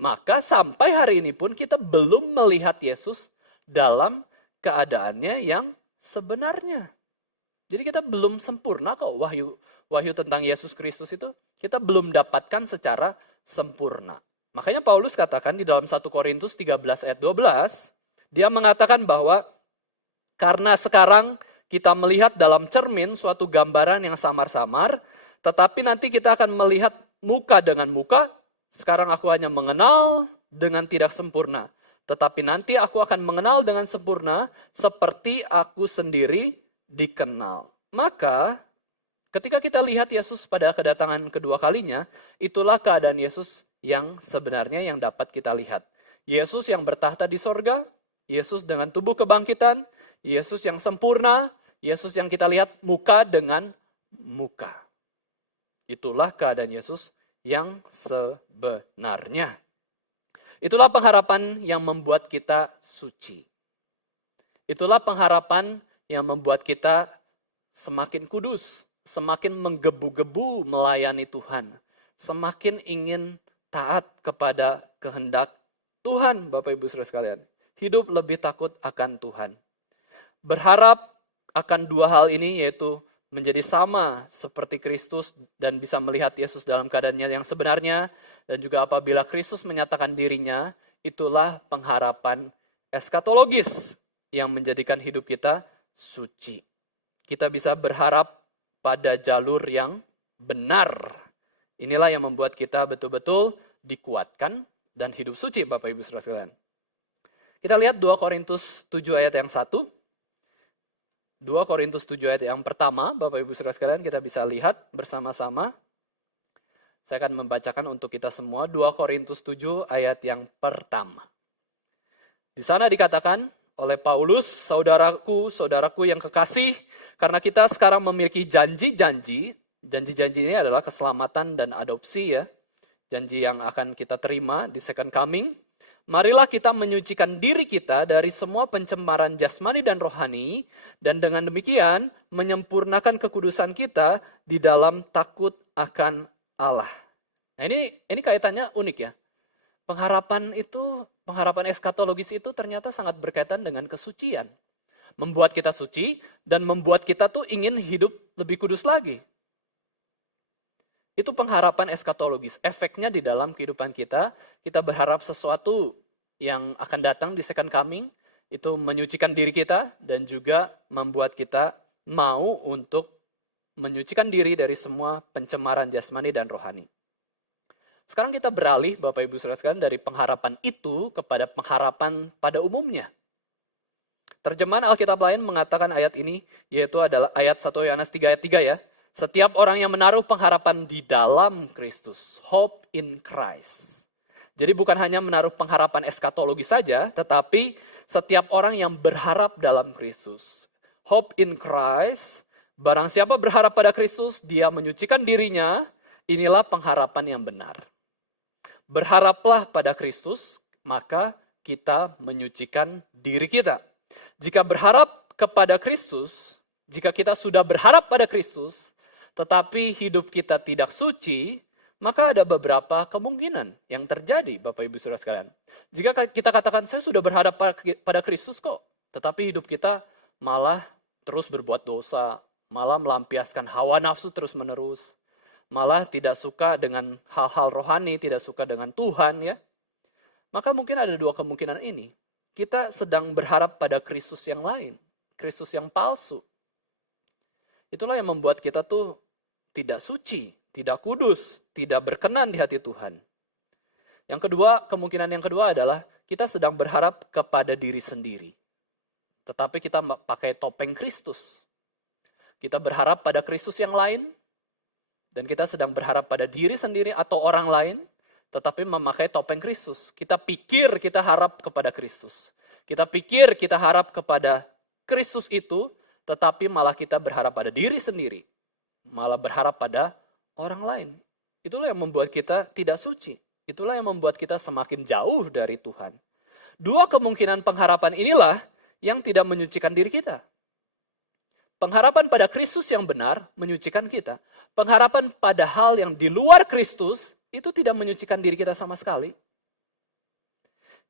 Maka sampai hari ini pun kita belum melihat Yesus dalam keadaannya yang sebenarnya. Jadi kita belum sempurna kok wahyu tentang Yesus Kristus itu kita belum dapatkan secara sempurna. Makanya Paulus katakan di dalam 1 Korintus 13 ayat 12, dia mengatakan bahwa karena sekarang kita melihat dalam cermin suatu gambaran yang samar-samar, tetapi nanti kita akan melihat muka dengan muka. Sekarang aku hanya mengenal dengan tidak sempurna. Tetapi nanti aku akan mengenal dengan sempurna seperti aku sendiri dikenal. Maka ketika kita lihat Yesus pada kedatangan kedua kalinya, itulah keadaan Yesus yang sebenarnya yang dapat kita lihat. Yesus yang bertahta di sorga, Yesus dengan tubuh kebangkitan, Yesus yang sempurna, Yesus yang kita lihat muka dengan muka. Itulah keadaan Yesus yang sebenarnya. Itulah pengharapan yang membuat kita suci. Itulah pengharapan yang membuat kita semakin kudus, semakin menggebu-gebu melayani Tuhan, semakin ingin taat kepada kehendak Tuhan, Bapak Ibu Saudara sekalian. Hidup lebih takut akan Tuhan. Berharap akan dua hal ini, yaitu menjadi sama seperti Kristus dan bisa melihat Yesus dalam keadaannya yang sebenarnya, dan juga apabila Kristus menyatakan dirinya, itulah pengharapan eskatologis yang menjadikan hidup kita suci. Kita bisa berharap pada jalur yang benar. Inilah yang membuat kita betul-betul dikuatkan dan hidup suci, Bapak Ibu Saudara sekalian. Kita lihat 2 Korintus 7 ayat yang 1. 2 Korintus 7 ayat yang pertama, Bapak Ibu Saudara sekalian, kita bisa lihat bersama-sama. Saya akan membacakan untuk kita semua 2 Korintus 7 ayat yang pertama. Di sana dikatakan oleh Paulus, saudaraku yang kekasih, karena kita sekarang memiliki janji-janji ini adalah keselamatan dan adopsi ya, janji yang akan kita terima di second coming. Marilah kita menyucikan diri kita dari semua pencemaran jasmani dan rohani, dan dengan demikian menyempurnakan kekudusan kita di dalam takut akan Allah. Nah ini kaitannya unik ya. Pengharapan eskatologis itu ternyata sangat berkaitan dengan kesucian. Membuat kita suci dan membuat kita tuh ingin hidup lebih kudus lagi. Itu pengharapan eskatologis. Efeknya di dalam kehidupan kita berharap sesuatu yang akan datang di second coming, itu menyucikan diri kita dan juga membuat kita mau untuk menyucikan diri dari semua pencemaran jasmani dan rohani. Sekarang kita beralih, Bapak Ibu Saudara sekalian, dari pengharapan itu kepada pengharapan pada umumnya. Terjemahan Alkitab lain mengatakan ayat ini, yaitu adalah ayat 1 Yohanes 3 ayat 3 ya. Setiap orang yang menaruh pengharapan di dalam Kristus, hope in Christ. Jadi bukan hanya menaruh pengharapan eskatologi saja, tetapi setiap orang yang berharap dalam Kristus. Hope in Christ, barang siapa berharap pada Kristus, dia menyucikan dirinya, inilah pengharapan yang benar. Berharaplah pada Kristus, maka kita menyucikan diri kita. Jika berharap kepada Kristus, jika kita sudah berharap pada Kristus, tetapi hidup kita tidak suci, maka ada beberapa kemungkinan yang terjadi, Bapak Ibu Saudara sekalian. Jika kita katakan, saya sudah berharap pada Kristus kok, tetapi hidup kita malah terus berbuat dosa, malah melampiaskan hawa nafsu terus-menerus, malah tidak suka dengan hal-hal rohani, tidak suka dengan Tuhan ya. Maka mungkin ada dua kemungkinan ini. Kita sedang berharap pada Kristus yang lain, Kristus yang palsu. Itulah yang membuat kita tuh tidak suci, tidak kudus, tidak berkenan di hati Tuhan. Yang kedua, kemungkinan yang kedua adalah kita sedang berharap kepada diri sendiri. Tetapi kita pakai topeng Kristus. Kita berharap pada Kristus yang lain, dan kita sedang berharap pada diri sendiri atau orang lain, tetapi memakai topeng Kristus. Kita pikir kita harap kepada Kristus. Kita pikir kita harap kepada Kristus itu, tetapi malah kita berharap pada diri sendiri. Malah berharap pada orang lain. Itulah yang membuat kita tidak suci. Itulah yang membuat kita semakin jauh dari Tuhan. Dua kemungkinan pengharapan inilah yang tidak menyucikan diri kita. Pengharapan pada Kristus yang benar menyucikan kita. Pengharapan pada hal yang di luar Kristus itu tidak menyucikan diri kita sama sekali.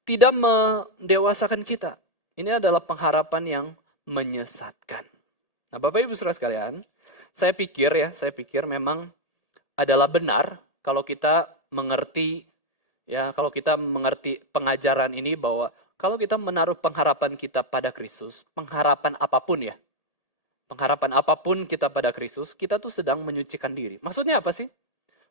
Tidak mendewasakan kita. Ini adalah pengharapan yang menyesatkan. Nah, Bapak Ibu Saudara sekalian, saya pikir memang adalah benar kalau kita mengerti pengajaran ini bahwa kalau kita menaruh pengharapan kita pada Kristus, pengharapan apapun kita pada Kristus, kita tuh sedang menyucikan diri. Maksudnya apa sih?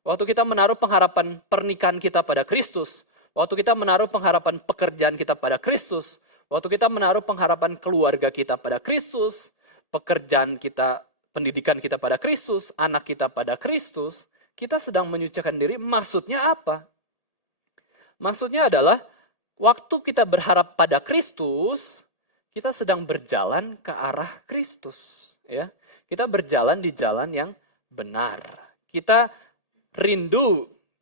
Waktu kita menaruh pengharapan pernikahan kita pada Kristus, waktu kita menaruh pengharapan pekerjaan kita pada Kristus, waktu kita menaruh pengharapan keluarga kita pada Kristus, pekerjaan kita, pendidikan kita pada Kristus, anak kita pada Kristus, kita sedang menyucikan diri. Maksudnya apa? Maksudnya adalah waktu kita berharap pada Kristus, kita sedang berjalan ke arah Kristus. Ya, kita berjalan di jalan yang benar. Kita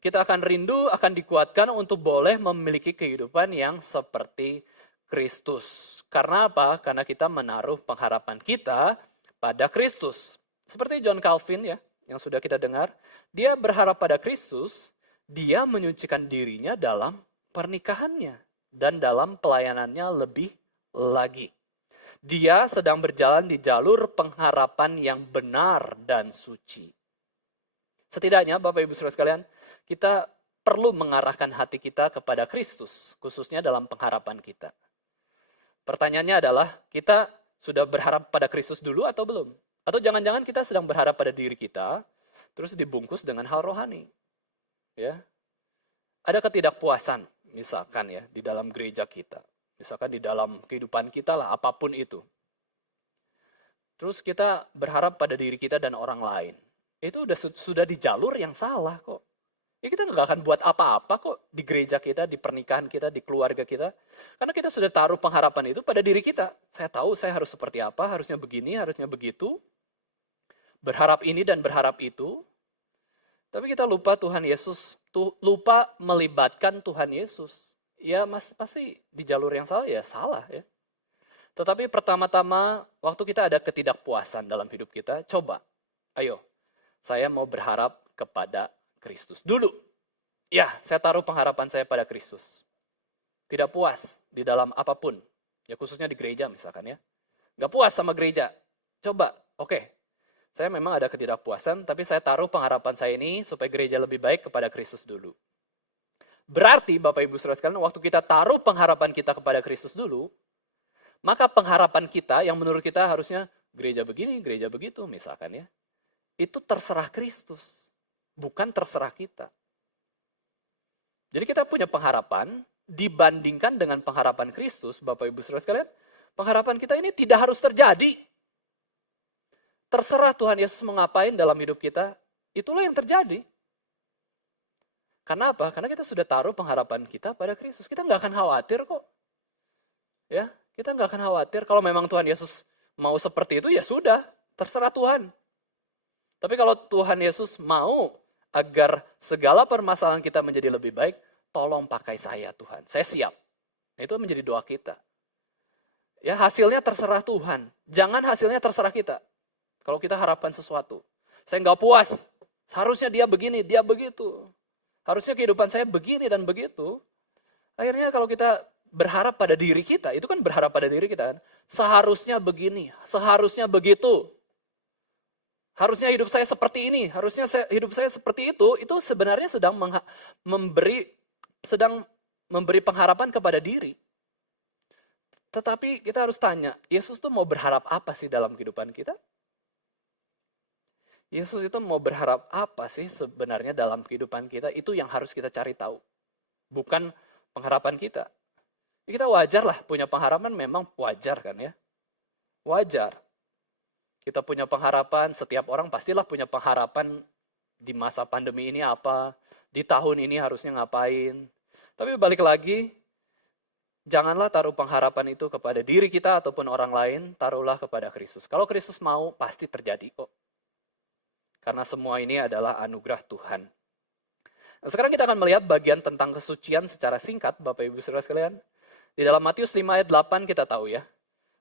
akan dikuatkan untuk boleh memiliki kehidupan yang seperti Kristus. Karena apa? Karena kita menaruh pengharapan kita pada Kristus. Seperti John Calvin ya, yang sudah kita dengar, dia berharap pada Kristus, dia menyucikan dirinya dalam pernikahannya dan dalam pelayanannya lebih lagi. Dia sedang berjalan di jalur pengharapan yang benar dan suci. Setidaknya Bapak Ibu Saudara sekalian, kita perlu mengarahkan hati kita kepada Kristus, khususnya dalam pengharapan kita. Pertanyaannya adalah, kita sudah berharap pada Kristus dulu atau belum? Atau jangan-jangan kita sedang berharap pada diri kita, terus dibungkus dengan hal rohani. Ya. Ada ketidakpuasan, misalkan ya, di dalam gereja kita. Misalkan di dalam kehidupan kita lah, apapun itu. Terus kita berharap pada diri kita dan orang lain. Itu sudah di jalur yang salah kok. Ya kita nggak akan buat apa-apa kok di gereja kita, di pernikahan kita, di keluarga kita. Karena kita sudah taruh pengharapan itu pada diri kita. Saya tahu saya harus seperti apa, harusnya begini, harusnya begitu. Berharap ini dan berharap itu. Tapi kita lupa Tuhan Yesus, lupa melibatkan Tuhan Yesus. Ya pasti di jalur yang salah ya salah ya. Tetapi pertama-tama waktu kita ada ketidakpuasan dalam hidup kita, coba, ayo, saya mau berharap kepada Kristus dulu. Ya, saya taruh pengharapan saya pada Kristus. Tidak puas di dalam apapun, ya khususnya di gereja misalkan ya. Gak puas sama gereja, coba, oke. Saya memang ada ketidakpuasan, tapi saya taruh pengharapan saya ini supaya gereja lebih baik kepada Kristus dulu. Berarti Bapak Ibu Saudara sekalian, waktu kita taruh pengharapan kita kepada Kristus dulu, maka pengharapan kita yang menurut kita harusnya gereja begini, gereja begitu misalkan ya. Itu terserah Kristus, bukan terserah kita. Jadi kita punya pengharapan dibandingkan dengan pengharapan Kristus, Bapak Ibu Saudara sekalian, pengharapan kita ini tidak harus terjadi. Terserah Tuhan Yesus mau ngapain dalam hidup kita, itulah yang terjadi. Karena apa? Karena kita sudah taruh pengharapan kita pada Kristus. Kita nggak akan khawatir kok. Ya, kita nggak akan khawatir kalau memang Tuhan Yesus mau seperti itu, ya sudah, terserah Tuhan. Tapi kalau Tuhan Yesus mau agar segala permasalahan kita menjadi lebih baik, tolong pakai saya Tuhan, saya siap. Itu menjadi doa kita. Ya, hasilnya terserah Tuhan, jangan hasilnya terserah kita. Kalau kita harapkan sesuatu, saya nggak puas, harusnya dia begini, dia begitu. Harusnya kehidupan saya begini dan begitu. Akhirnya kalau kita berharap pada diri kita, itu kan berharap pada diri kita kan. Seharusnya begini, seharusnya begitu. Harusnya hidup saya seperti ini, harusnya hidup saya seperti itu sebenarnya sedang memberi pengharapan kepada diri. Tetapi kita harus tanya, Yesus tuh mau berharap apa sih dalam kehidupan kita? Yesus itu mau berharap apa sih sebenarnya dalam kehidupan kita? Itu yang harus kita cari tahu. Bukan pengharapan kita. Kita wajar lah punya pengharapan, memang wajar kan ya. Wajar. Kita punya pengharapan, setiap orang pastilah punya pengharapan di masa pandemi ini apa, di tahun ini harusnya ngapain. Tapi balik lagi, janganlah taruh pengharapan itu kepada diri kita ataupun orang lain, taruhlah kepada Kristus. Kalau Kristus mau, pasti terjadi kok. Karena semua ini adalah anugerah Tuhan. Nah, sekarang kita akan melihat bagian tentang kesucian secara singkat, Bapak Ibu Saudara sekalian. Di dalam Matius 5 ayat 8 kita tahu ya.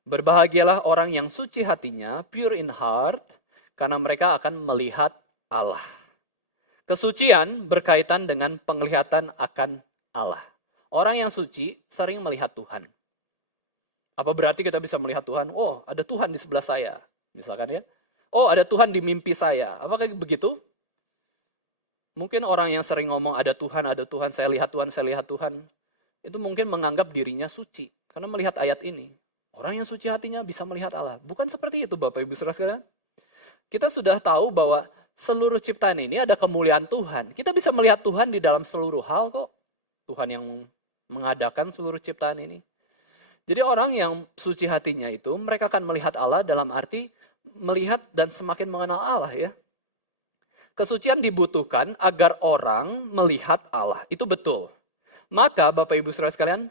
Berbahagialah orang yang suci hatinya, pure in heart, karena mereka akan melihat Allah. Kesucian berkaitan dengan penglihatan akan Allah. Orang yang suci sering melihat Tuhan. Apa berarti kita bisa melihat Tuhan? Oh, ada Tuhan di sebelah saya, misalkan ya. Oh, ada Tuhan di mimpi saya. Apakah begitu? Mungkin orang yang sering ngomong ada Tuhan, saya lihat Tuhan, saya lihat Tuhan. Itu mungkin menganggap dirinya suci. Karena melihat ayat ini. Orang yang suci hatinya bisa melihat Allah. Bukan seperti itu Bapak Ibu Saudara sekalian. Kita sudah tahu bahwa seluruh ciptaan ini ada kemuliaan Tuhan. Kita bisa melihat Tuhan di dalam seluruh hal kok. Tuhan yang mengadakan seluruh ciptaan ini. Jadi orang yang suci hatinya itu, mereka akan melihat Allah dalam arti melihat dan semakin mengenal Allah ya. Kesucian dibutuhkan agar orang melihat Allah. Itu betul. Maka Bapak Ibu Saudara sekalian,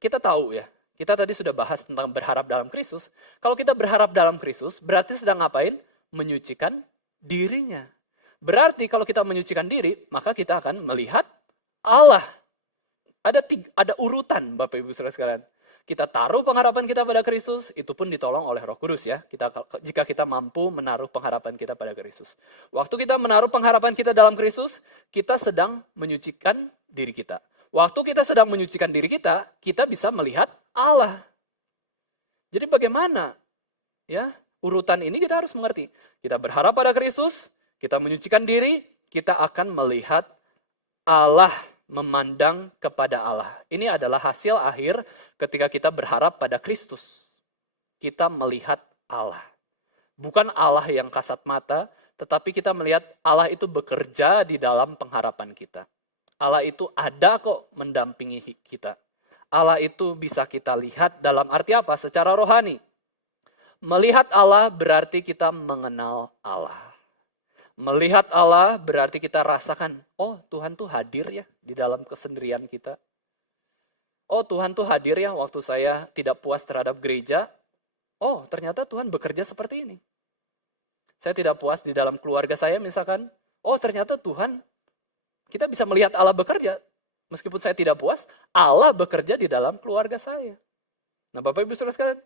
kita tahu ya, kita tadi sudah bahas tentang berharap dalam Kristus. Kalau kita berharap dalam Kristus, berarti sedang ngapain? Menyucikan dirinya. Berarti kalau kita menyucikan diri, maka kita akan melihat Allah. Ada urutan Bapak Ibu Saudara sekalian. Kita taruh pengharapan kita pada Kristus, itu pun ditolong oleh Roh Kudus ya. Jika kita mampu menaruh pengharapan kita pada Kristus. Waktu kita menaruh pengharapan kita dalam Kristus, kita sedang menyucikan diri kita. Waktu kita sedang menyucikan diri kita bisa melihat Allah. Jadi bagaimana? Ya, urutan ini kita harus mengerti. Kita berharap pada Kristus, kita menyucikan diri, kita akan melihat Allah, memandang kepada Allah. Ini adalah hasil akhir ketika kita berharap pada Kristus. Kita melihat Allah. Bukan Allah yang kasat mata, tetapi kita melihat Allah itu bekerja di dalam pengharapan kita. Allah itu ada kok mendampingi kita. Allah itu bisa kita lihat dalam arti apa? Secara rohani. Melihat Allah berarti kita mengenal Allah. Melihat Allah berarti kita rasakan, oh Tuhan tuh hadir ya di dalam kesendirian kita. Oh Tuhan tuh hadir ya waktu saya tidak puas terhadap gereja. Oh ternyata Tuhan bekerja seperti ini. Saya tidak puas di dalam keluarga saya misalkan. Oh ternyata Tuhan, kita bisa melihat Allah bekerja. Meskipun saya tidak puas, Allah bekerja di dalam keluarga saya. Nah Bapak Ibu Saudara sekalian,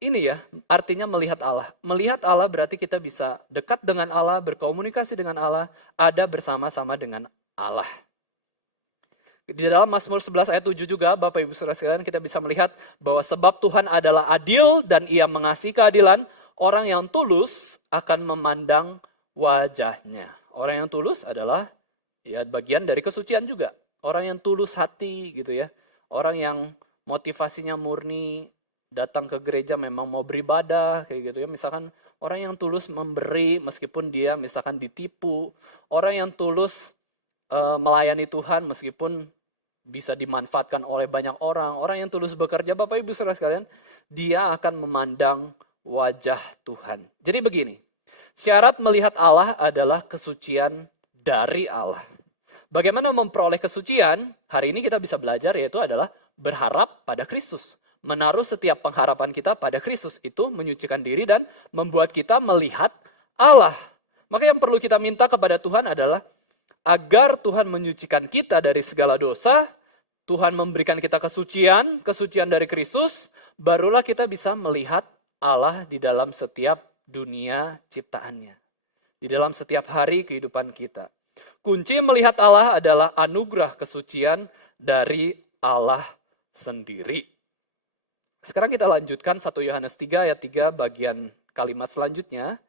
ini ya artinya melihat Allah. Melihat Allah berarti kita bisa dekat dengan Allah, berkomunikasi dengan Allah, ada bersama-sama dengan Allah. Di dalam Mazmur 11 ayat 7 juga Bapak Ibu Saudara sekalian kita bisa melihat bahwa sebab Tuhan adalah adil dan Ia mengasihi keadilan, orang yang tulus akan memandang wajahnya. Orang yang tulus adalah ya bagian dari kesucian juga. Orang yang tulus hati gitu ya. Orang yang motivasinya murni, datang ke gereja memang mau beribadah kayak gitu ya. Misalkan orang yang tulus memberi meskipun dia misalkan ditipu, orang yang tulus melayani Tuhan meskipun bisa dimanfaatkan oleh banyak orang, orang yang tulus bekerja Bapak Ibu Saudara sekalian, dia akan memandang wajah Tuhan. Jadi begini, syarat melihat Allah adalah kesucian dari Allah. Bagaimana memperoleh kesucian? Hari ini kita bisa belajar yaitu adalah berharap pada Kristus. Menaruh setiap pengharapan kita pada Kristus itu menyucikan diri dan membuat kita melihat Allah. Maka yang perlu kita minta kepada Tuhan adalah agar Tuhan menyucikan kita dari segala dosa, Tuhan memberikan kita kesucian dari Kristus, barulah kita bisa melihat Allah di dalam setiap dunia ciptaannya. Di dalam setiap hari kehidupan kita. Kunci melihat Allah adalah anugerah kesucian dari Allah sendiri. Sekarang kita lanjutkan 1 Yohanes 3 ayat 3 bagian kalimat selanjutnya.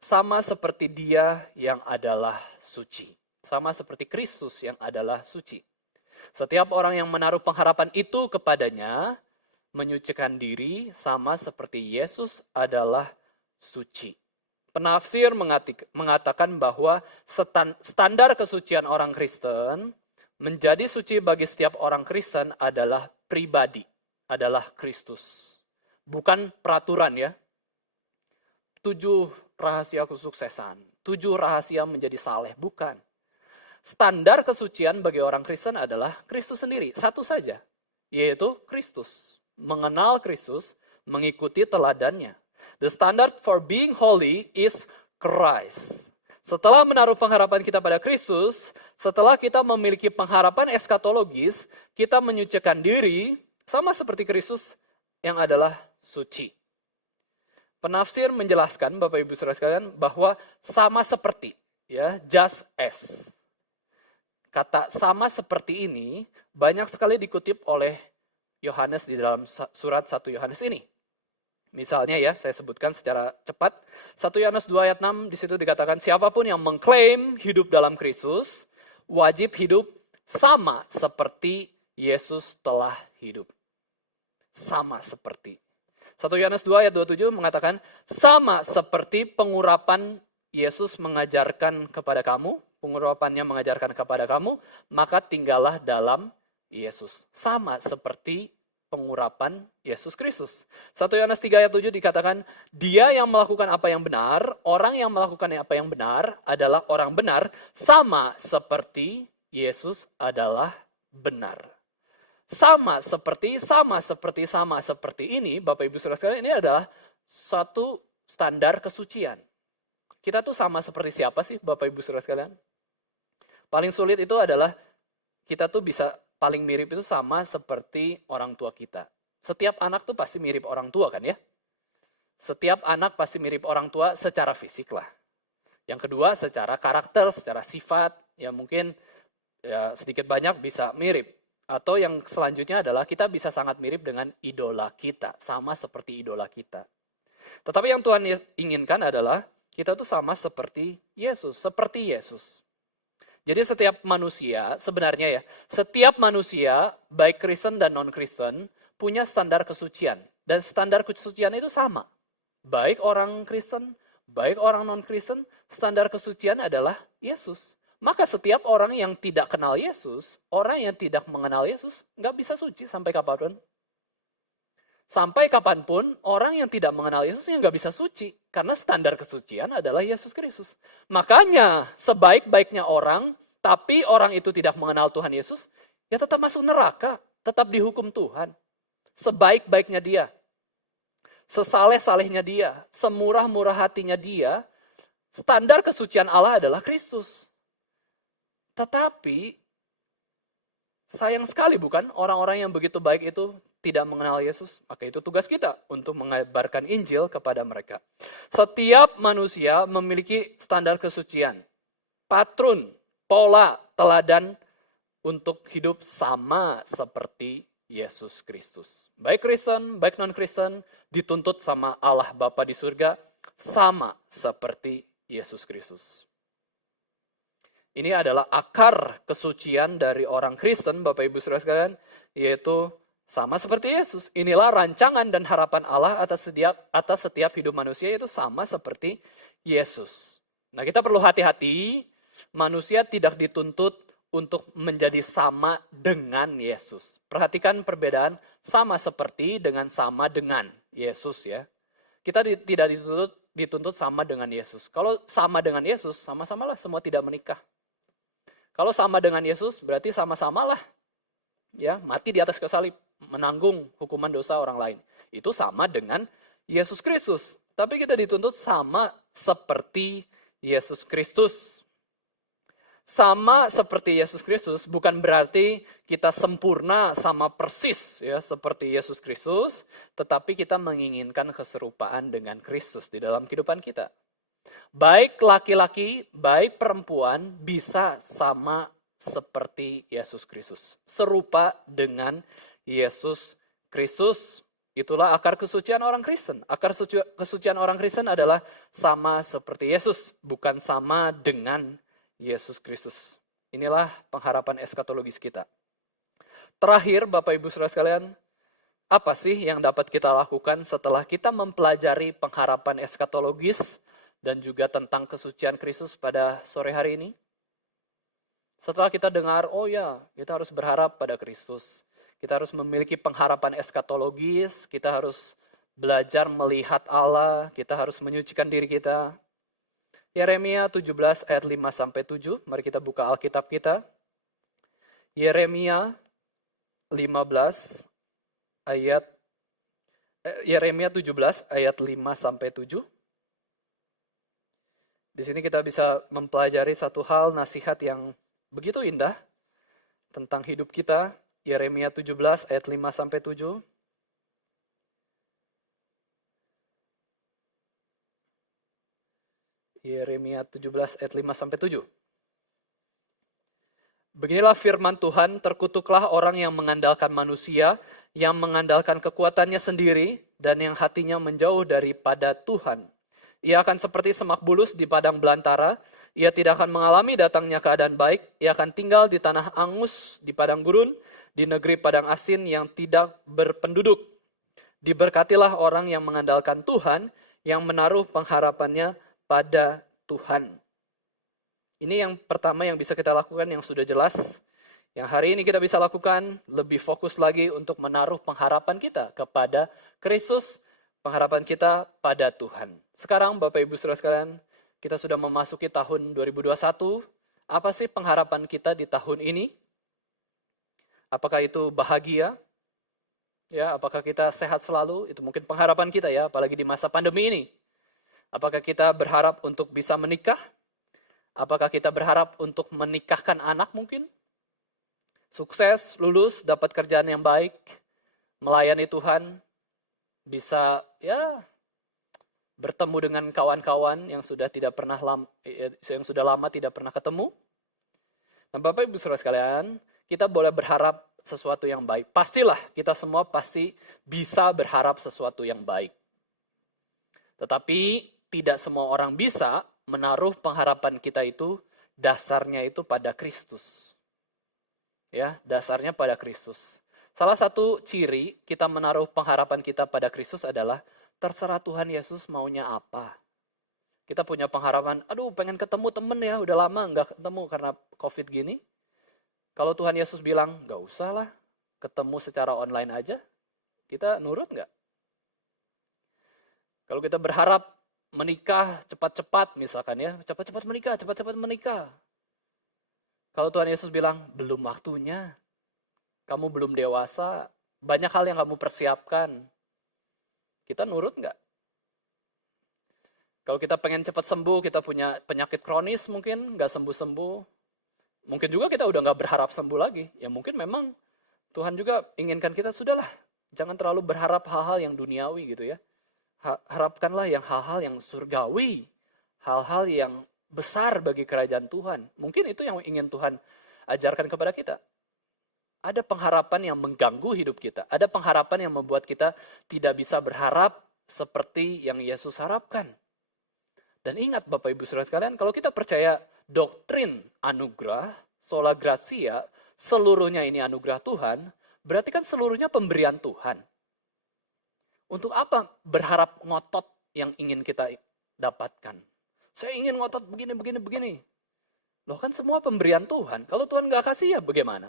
sama seperti Dia yang adalah suci. Sama seperti Kristus yang adalah suci. Setiap orang yang menaruh pengharapan itu kepadanya, menyucikan diri sama seperti Yesus adalah suci. Penafsir mengatakan bahwa standar kesucian orang Kristen, menjadi suci bagi setiap orang Kristen adalah pribadi, adalah Kristus. Bukan peraturan ya. 7 rahasia kesuksesan, 7 rahasia menjadi saleh, bukan. Standar kesucian bagi orang Kristen adalah Kristus sendiri, satu saja, yaitu Kristus. Mengenal Kristus, mengikuti teladannya. The standard for being holy is Christ. Setelah menaruh pengharapan kita pada Kristus, setelah kita memiliki pengharapan eskatologis, kita menyucikan diri sama seperti Kristus yang adalah suci. Penafsir menjelaskan, Bapak Ibu Saudara sekalian, bahwa sama seperti, ya, just as. Kata sama seperti ini banyak sekali dikutip oleh Yohanes di dalam surat 1 Yohanes ini. Misalnya ya, saya sebutkan secara cepat. 1 Yohanes 2 ayat 6 di situ dikatakan, siapapun yang mengklaim hidup dalam Kristus, wajib hidup sama seperti Yesus telah hidup. Sama seperti. 1 Yohanes 2 ayat 27 mengatakan, sama seperti pengurapan Yesus mengajarkan kepada kamu, pengurapannya mengajarkan kepada kamu, maka tinggallah dalam Yesus. Sama seperti pengurapan Yesus Kristus. 1 Yohanes 3 ayat 7 dikatakan, dia yang melakukan apa yang benar, orang yang melakukan apa yang benar adalah orang benar, sama seperti Yesus adalah benar. Sama seperti ini, Bapak Ibu Saudara sekalian, ini adalah satu standar kesucian. Kita tuh sama seperti siapa sih, Bapak Ibu Saudara sekalian? Paling sulit itu adalah kita tuh bisa paling mirip itu sama seperti orang tua kita. Setiap anak tuh pasti mirip orang tua kan ya? Setiap anak pasti mirip orang tua secara fisik lah. Yang kedua secara karakter, secara sifat, ya mungkin ya sedikit banyak bisa mirip. Atau yang selanjutnya adalah kita bisa sangat mirip dengan idola kita, sama seperti idola kita. Tetapi yang Tuhan inginkan adalah kita tuh sama seperti Yesus, Jadi setiap manusia, sebenarnya ya, setiap manusia, baik Kristen dan non-Kristen, punya standar kesucian. Dan standar kesucian itu sama. Baik orang Kristen, baik orang non-Kristen, standar kesucian adalah Yesus. Maka setiap orang yang tidak kenal Yesus, orang yang tidak mengenal Yesus, nggak bisa suci sampai kapanpun. Sampai kapanpun, orang yang tidak mengenal Yesus yang nggak bisa suci. Karena standar kesucian adalah Yesus Kristus. Makanya, sebaik-baiknya orang, tapi orang itu tidak mengenal Tuhan Yesus, ya tetap masuk neraka, tetap dihukum Tuhan. Sebaik-baiknya dia, sesaleh-salehnya dia, semurah-murah hatinya dia, standar kesucian Allah adalah Kristus. Tetapi, sayang sekali bukan orang-orang yang begitu baik itu tidak mengenal Yesus. Maka itu tugas kita untuk mengabarkan Injil kepada mereka. Setiap manusia memiliki standar kesucian. Patrun, pola, teladan untuk hidup sama seperti Yesus Kristus. Baik Kristen, baik non-Kristen, dituntut sama Allah Bapa di surga, sama seperti Yesus Kristus. Ini adalah akar kesucian dari orang Kristen, Bapak Ibu Saudara sekalian, yaitu sama seperti Yesus. Inilah rancangan dan harapan Allah atas setiap hidup manusia, yaitu sama seperti Yesus. Nah, kita perlu hati-hati, manusia tidak dituntut untuk menjadi sama dengan Yesus. Perhatikan perbedaan sama seperti dengan sama dengan Yesus ya. Kita tidak dituntut sama dengan Yesus. Kalau sama dengan Yesus, sama-samalah semua tidak menikah. Kalau sama dengan Yesus, berarti sama-samalah ya mati di atas kayu salib, menanggung hukuman dosa orang lain. Itu sama dengan Yesus Kristus. Tapi kita dituntut sama seperti Yesus Kristus. Sama seperti Yesus Kristus bukan berarti kita sempurna sama persis ya seperti Yesus Kristus, tetapi kita menginginkan keserupaan dengan Kristus di dalam kehidupan kita. Baik laki-laki, baik perempuan bisa sama seperti Yesus Kristus. Serupa dengan Yesus Kristus. Itulah akar kesucian orang Kristen. Akar kesucian orang Kristen adalah sama seperti Yesus, bukan sama dengan Yesus Kristus. Inilah pengharapan eskatologis kita. Terakhir, Bapak Ibu Saudara sekalian, apa sih yang dapat kita lakukan setelah kita mempelajari pengharapan eskatologis dan juga tentang kesucian Kristus pada sore hari ini? Setelah kita dengar, oh ya, kita harus berharap pada Kristus. Kita harus memiliki pengharapan eskatologis, kita harus belajar melihat Allah, kita harus menyucikan diri kita. Yeremia 17 ayat 5-7, mari kita buka Alkitab kita. Yeremia 17 ayat 5-7. Di sini kita bisa mempelajari satu hal nasihat yang begitu indah tentang hidup kita. Yeremia 17 ayat 5-7. Yeremia 17 ayat 5-7. Beginilah firman Tuhan, terkutuklah orang yang mengandalkan manusia, yang mengandalkan kekuatannya sendiri, dan yang hatinya menjauh daripada Tuhan. Ia akan seperti semak bulus di padang belantara, ia tidak akan mengalami datangnya keadaan baik, ia akan tinggal di tanah angus, di padang gurun, di negeri padang asin yang tidak berpenduduk. Diberkatilah orang yang mengandalkan Tuhan, yang menaruh pengharapannya pada Tuhan. Ini yang pertama yang bisa kita lakukan yang sudah jelas. Yang hari ini kita bisa lakukan, lebih fokus lagi untuk menaruh pengharapan kita kepada Kristus, pengharapan kita pada Tuhan. Sekarang Bapak Ibu Saudara sekalian, kita sudah memasuki tahun 2021. Apa sih pengharapan kita di tahun ini? Apakah itu bahagia? Ya, apakah kita sehat selalu? Itu mungkin pengharapan kita ya, apalagi di masa pandemi ini. Apakah kita berharap untuk bisa menikah? Apakah kita berharap untuk menikahkan anak mungkin? Sukses, lulus, dapat kerjaan yang baik, melayani Tuhan, bisa ya bertemu dengan kawan-kawan yang sudah lama tidak pernah ketemu. Nah, Bapak Ibu Saudara sekalian, kita boleh berharap sesuatu yang baik. Pastilah kita semua pasti bisa berharap sesuatu yang baik. Tetapi tidak semua orang bisa menaruh pengharapan kita itu, dasarnya itu pada Kristus. Ya, dasarnya pada Kristus. Salah satu ciri kita menaruh pengharapan kita pada Kristus adalah terserah Tuhan Yesus maunya apa. Kita punya pengharapan, aduh pengen ketemu temen ya, udah lama nggak ketemu karena COVID gini. Kalau Tuhan Yesus bilang, nggak usah lah, ketemu secara online aja, kita nurut nggak? Kalau kita berharap menikah cepat-cepat misalkan ya, cepat-cepat menikah. Kalau Tuhan Yesus bilang, belum waktunya, kamu belum dewasa, banyak hal yang kamu persiapkan, kita nurut nggak? Kalau kita pengen cepat sembuh, kita punya penyakit kronis mungkin, nggak sembuh-sembuh, mungkin juga kita udah nggak berharap sembuh lagi. Ya mungkin memang Tuhan juga inginkan kita, sudahlah, jangan terlalu berharap hal-hal yang duniawi gitu ya. Harapkanlah yang hal-hal yang surgawi, hal-hal yang besar bagi kerajaan Tuhan. Mungkin itu yang ingin Tuhan ajarkan kepada kita. Ada pengharapan yang mengganggu hidup kita. Ada pengharapan yang membuat kita tidak bisa berharap seperti yang Yesus harapkan. Dan ingat Bapak Ibu Saudara sekalian, kalau kita percaya doktrin anugerah, sola gratia, seluruhnya ini anugerah Tuhan, berarti kan seluruhnya pemberian Tuhan. Untuk apa berharap ngotot yang ingin kita dapatkan? Saya ingin ngotot begini. Loh kan semua pemberian Tuhan. Kalau Tuhan gak kasih ya bagaimana?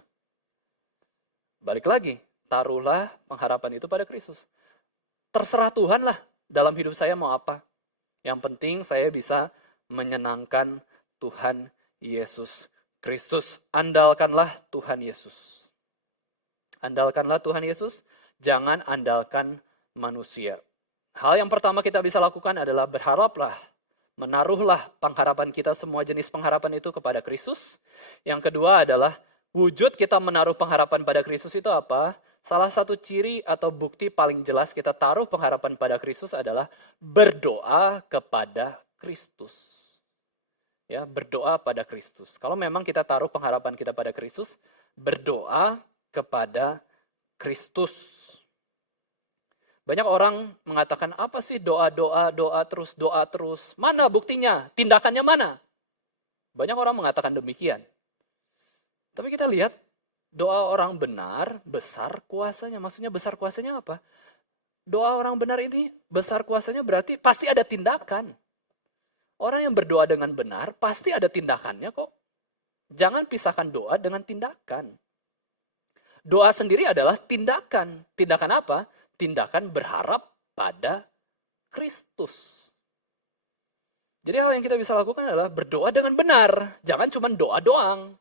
Balik lagi, taruhlah pengharapan itu pada Kristus. Terserah Tuhan lah dalam hidup saya mau apa. Yang penting saya bisa menyenangkan Tuhan Yesus Kristus. Andalkanlah Tuhan Yesus. Andalkanlah Tuhan Yesus, jangan andalkan manusia. Hal yang pertama kita bisa lakukan adalah berharaplah, menaruhlah pengharapan kita, semua jenis pengharapan itu kepada Kristus. Yang kedua adalah wujud kita menaruh pengharapan pada Kristus itu apa? Salah satu ciri atau bukti paling jelas kita taruh pengharapan pada Kristus adalah berdoa kepada Kristus. Ya, berdoa pada Kristus. Kalau memang kita taruh pengharapan kita pada Kristus, berdoa kepada Kristus. Banyak orang mengatakan, apa sih doa terus. Mana buktinya? Tindakannya mana? Banyak orang mengatakan demikian. Tapi kita lihat, doa orang benar, besar kuasanya. Maksudnya besar kuasanya apa? Doa orang benar ini, besar kuasanya berarti pasti ada tindakan. Orang yang berdoa dengan benar, pasti ada tindakannya kok. Jangan pisahkan doa dengan tindakan. Doa sendiri adalah tindakan. Tindakan apa? Tindakan berharap pada Kristus. Jadi hal yang kita bisa lakukan adalah berdoa dengan benar. Jangan cuma doa doang.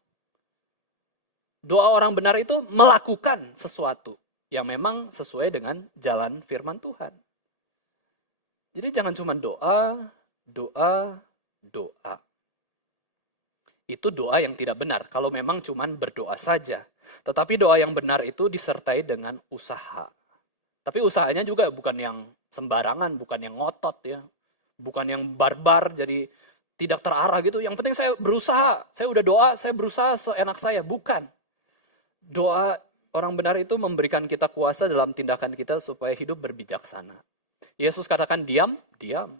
Doa orang benar itu melakukan sesuatu yang memang sesuai dengan jalan firman Tuhan. Jadi jangan cuma doa. Itu doa yang tidak benar kalau memang cuma berdoa saja. Tetapi doa yang benar itu disertai dengan usaha. Tapi usahanya juga bukan yang sembarangan, bukan yang ngotot ya. Bukan yang barbar, jadi tidak terarah gitu. Yang penting saya berusaha, saya udah doa, saya berusaha seenak saya. Bukan. Doa orang benar itu memberikan kita kuasa dalam tindakan kita supaya hidup berbijaksana. Yesus katakan diam, diam.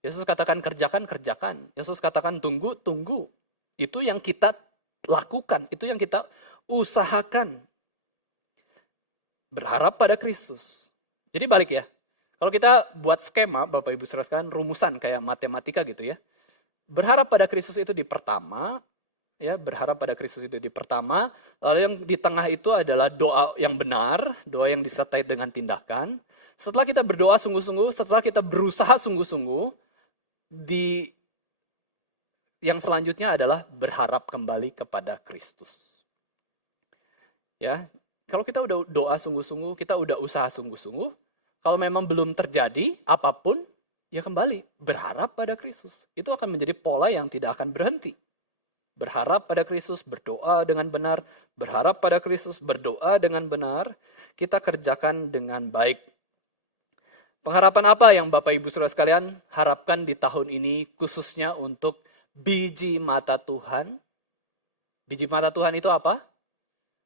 Yesus katakan kerjakan, kerjakan. Yesus katakan tunggu, tunggu. Itu yang kita lakukan, itu yang kita usahakan. Berharap pada Kristus. Jadi balik ya. Kalau kita buat skema, Bapak Ibu saudara sekalian, rumusan kayak matematika gitu ya. Berharap pada Kristus itu di pertama, ya, berharap pada Kristus itu di pertama, lalu yang di tengah itu adalah doa yang benar, doa yang disertai dengan tindakan. Setelah kita berdoa sungguh-sungguh, setelah kita berusaha sungguh-sungguh, yang selanjutnya adalah berharap kembali kepada Kristus. Ya, kalau kita udah doa sungguh-sungguh, kita udah usaha sungguh-sungguh, kalau memang belum terjadi apapun, ya kembali berharap pada Kristus. Itu akan menjadi pola yang tidak akan berhenti. Berharap pada Kristus, berdoa dengan benar, berharap pada Kristus, berdoa dengan benar, kita kerjakan dengan baik. Pengharapan apa yang Bapak Ibu Saudara sekalian harapkan di tahun ini khususnya untuk biji mata Tuhan? Biji mata Tuhan itu apa?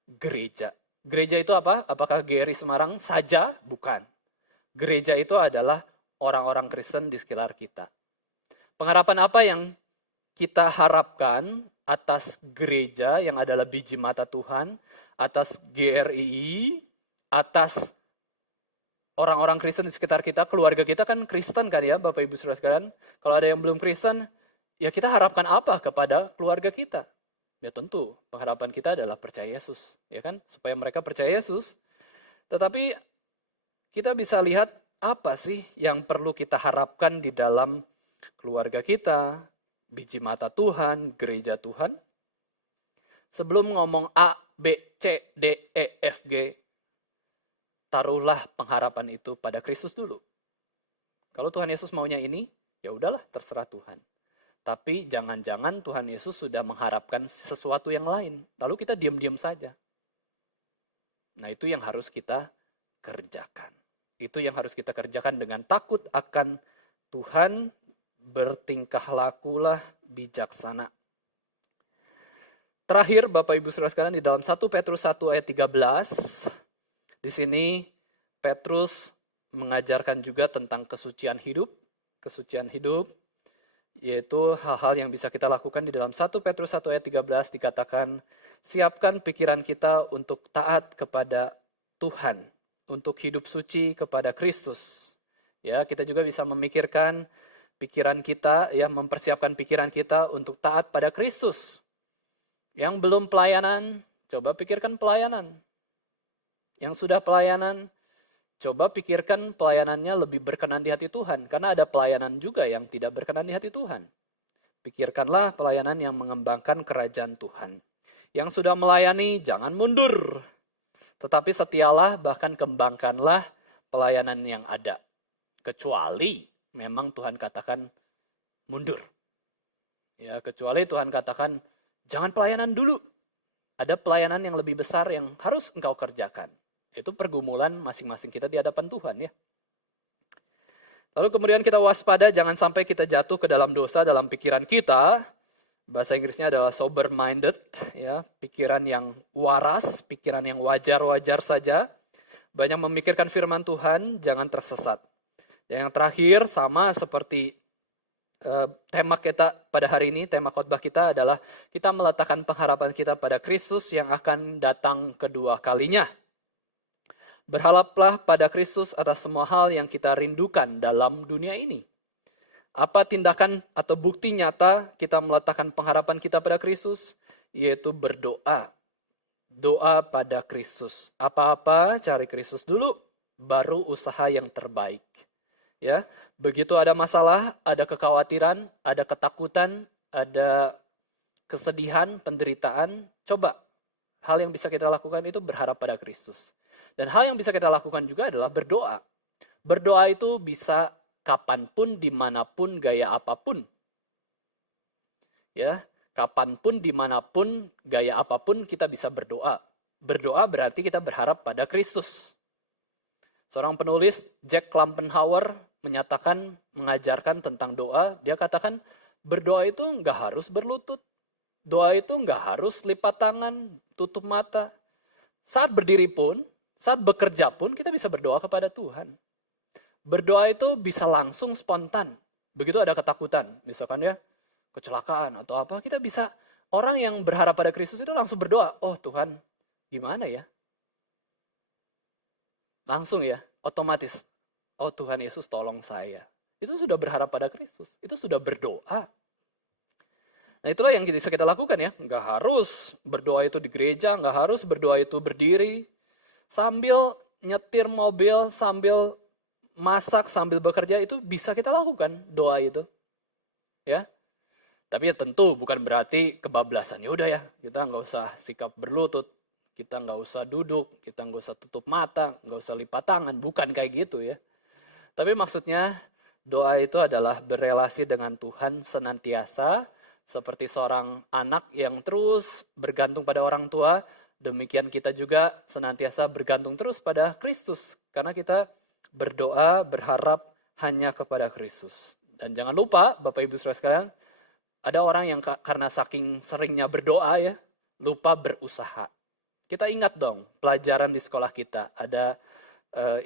Gereja. Gereja itu apa? Apakah GRI Semarang saja? Bukan. Gereja itu adalah orang-orang Kristen di sekitar kita. Pengharapan apa yang kita harapkan atas gereja yang adalah biji mata Tuhan, atas GRI, atas orang-orang Kristen di sekitar kita, keluarga kita kan Kristen kan ya Bapak Ibu Saudara sekalian. Kalau ada yang belum Kristen, ya kita harapkan apa kepada keluarga kita? Ya tentu, pengharapan kita adalah percaya Yesus, ya kan? Supaya mereka percaya Yesus. Tetapi kita bisa lihat apa sih yang perlu kita harapkan di dalam keluarga kita, biji mata Tuhan, gereja Tuhan. Sebelum ngomong A, B, C, D, E, F, G, taruhlah pengharapan itu pada Kristus dulu. Kalau Tuhan Yesus maunya ini, ya udahlah terserah Tuhan. Tapi jangan-jangan Tuhan Yesus sudah mengharapkan sesuatu yang lain. Lalu kita diam-diam saja. Nah itu yang harus kita kerjakan. Itu yang harus kita kerjakan dengan takut akan Tuhan, bertingkah lakulah bijaksana. Terakhir Bapak Ibu Saudara sekalian di dalam 1 Petrus 1 ayat 13, di sini Petrus mengajarkan juga tentang kesucian hidup, yaitu hal-hal yang bisa kita lakukan di dalam 1 Petrus 1 ayat 13 dikatakan, siapkan pikiran kita untuk taat kepada Tuhan, untuk hidup suci kepada Kristus. Ya, kita juga bisa memikirkan pikiran kita, ya, mempersiapkan pikiran kita untuk taat pada Kristus. Yang belum pelayanan, coba pikirkan pelayanan. Yang sudah pelayanan, coba pikirkan pelayanannya lebih berkenan di hati Tuhan. Karena ada pelayanan juga yang tidak berkenan di hati Tuhan. Pikirkanlah pelayanan yang mengembangkan kerajaan Tuhan. Yang sudah melayani, jangan mundur. Tetapi setialah, bahkan kembangkanlah pelayanan yang ada. Kecuali memang Tuhan katakan mundur. Ya, kecuali Tuhan katakan jangan pelayanan dulu. Ada pelayanan yang lebih besar yang harus engkau kerjakan. Itu pergumulan masing-masing kita di hadapan Tuhan ya. Lalu kemudian kita waspada jangan sampai kita jatuh ke dalam dosa dalam pikiran kita. Bahasa Inggrisnya adalah sober minded, ya, pikiran yang waras, pikiran yang wajar-wajar saja. banyak memikirkan firman Tuhan, jangan tersesat. Dan yang terakhir, sama seperti tema kita pada hari ini, tema khotbah kita adalah kita meletakkan pengharapan kita pada Kristus yang akan datang kedua kalinya. Berharaplah pada Kristus atas semua hal yang kita rindukan dalam dunia ini. Apa tindakan atau bukti nyata kita meletakkan pengharapan kita pada Kristus? Yaitu berdoa. Doa pada Kristus. Apa-apa cari Kristus dulu, baru usaha yang terbaik. Ya, begitu ada masalah, ada kekhawatiran, ada ketakutan, ada kesedihan, penderitaan, coba hal yang bisa kita lakukan itu berharap pada Kristus. Dan hal yang bisa kita lakukan juga adalah berdoa. Berdoa itu bisa kapanpun, dimanapun, gaya apapun. Ya, kapanpun, dimanapun, gaya apapun kita bisa berdoa. Berdoa berarti kita berharap pada Kristus. Seorang penulis, Jack Klampenhauer, mengajarkan tentang doa. Dia katakan, berdoa itu nggak harus berlutut. Doa itu nggak harus lipat tangan, tutup mata. Saat berdiri pun, saat bekerja pun, kita bisa berdoa kepada Tuhan. Berdoa itu bisa langsung spontan. Begitu ada ketakutan, misalkan ya, kecelakaan atau apa, kita bisa, orang yang berharap pada Kristus itu langsung berdoa, oh Tuhan, gimana ya? Langsung ya, otomatis. Oh Tuhan Yesus tolong saya. Itu sudah berharap pada Kristus. Itu sudah berdoa. Nah itulah yang bisa kita lakukan ya. Nggak harus berdoa itu di gereja, nggak harus berdoa itu berdiri. Sambil nyetir mobil, sambil masak, sambil bekerja, itu bisa kita lakukan doa itu. Ya. Tapi ya tentu bukan berarti kebablasan. Ya udah ya, kita nggak usah sikap berlutut. Kita nggak usah duduk, kita nggak usah tutup mata, nggak usah lipat tangan. Bukan kayak gitu ya. Tapi maksudnya doa itu adalah berelasi dengan Tuhan senantiasa, seperti seorang anak yang terus bergantung pada orang tua, demikian kita juga senantiasa bergantung terus pada Kristus. Karena kita berdoa, berharap hanya kepada Kristus. Dan jangan lupa, Bapak Ibu Saudara sekalian, ada orang yang karena saking seringnya berdoa ya, lupa berusaha. Kita ingat dong, pelajaran di sekolah kita, ada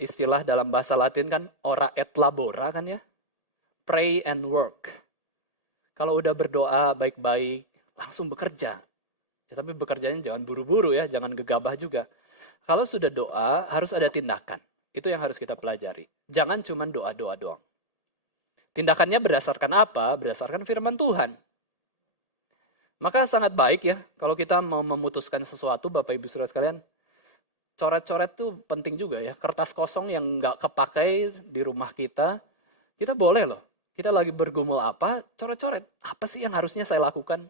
istilah dalam bahasa Latin kan, ora et labora kan ya, pray and work. Kalau udah berdoa baik-baik, langsung bekerja. Ya, tapi bekerjanya jangan buru-buru ya, jangan gegabah juga. Kalau sudah doa, harus ada tindakan. Itu yang harus kita pelajari. Jangan cuma doa-doa doang. Tindakannya berdasarkan apa? Berdasarkan firman Tuhan. Maka sangat baik ya, kalau kita mau memutuskan sesuatu, Bapak Ibu Saudara sekalian, coret-coret tuh penting juga ya. Kertas kosong yang nggak kepakai di rumah kita boleh loh. Kita lagi bergumul apa, coret-coret. Apa sih yang harusnya saya lakukan?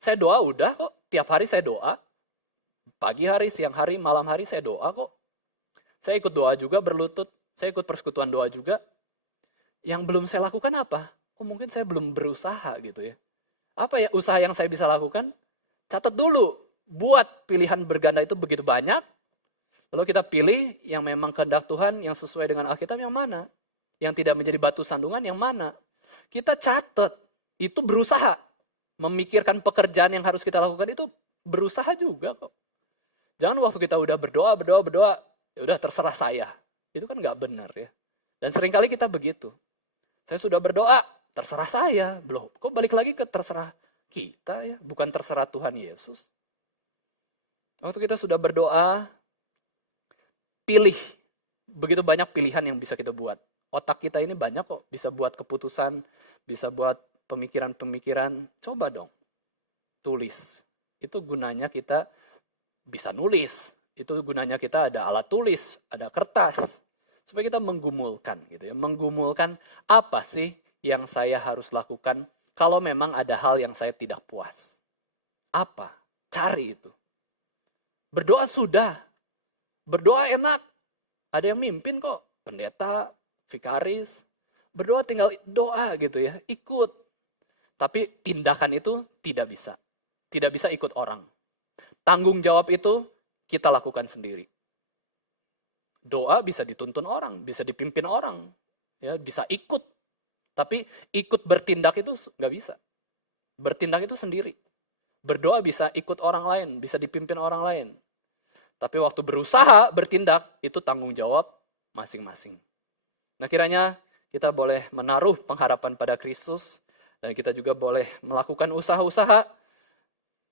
Saya doa udah kok, tiap hari saya doa. Pagi hari, siang hari, malam hari saya doa kok. Saya ikut doa juga berlutut, saya ikut persekutuan doa juga. Yang belum saya lakukan apa? Oh mungkin saya belum berusaha gitu ya. Apa ya usaha yang saya bisa lakukan? Catat dulu, buat pilihan berganda itu begitu banyak. Lalu kita pilih yang memang kehendak Tuhan, yang sesuai dengan Alkitab yang mana? Yang tidak menjadi batu sandungan yang mana? Kita catat, itu berusaha. Memikirkan pekerjaan yang harus kita lakukan itu berusaha juga kok. Jangan waktu kita udah berdoa, ya udah terserah saya. Itu kan nggak benar ya. Dan seringkali kita begitu. Saya sudah berdoa, terserah saya. Belum, kok balik lagi ke terserah kita ya, bukan terserah Tuhan Yesus. Waktu kita sudah berdoa, pilih. Begitu banyak pilihan yang bisa kita buat. Otak kita ini banyak kok, bisa buat keputusan, bisa buat pemikiran-pemikiran. Coba dong, tulis. Itu gunanya kita bisa nulis. Itu gunanya kita ada alat tulis, ada kertas. Supaya kita menggumulkan gitu ya. Menggumulkan apa sih yang saya harus lakukan kalau memang ada hal yang saya tidak puas. Apa? Cari itu. Berdoa sudah. Berdoa enak. Ada yang mimpin kok. Pendeta, vikaris. Berdoa tinggal doa gitu ya. Ikut. Tapi tindakan itu tidak bisa. Tidak bisa ikut orang. Tanggung jawab itu kita lakukan sendiri. Doa bisa dituntun orang, bisa dipimpin orang, ya bisa ikut. Tapi ikut bertindak itu nggak bisa. Bertindak itu sendiri. Berdoa bisa ikut orang lain, bisa dipimpin orang lain. Tapi waktu berusaha bertindak, itu tanggung jawab masing-masing. Nah, kiranya kita boleh menaruh pengharapan pada Kristus, dan kita juga boleh melakukan usaha-usaha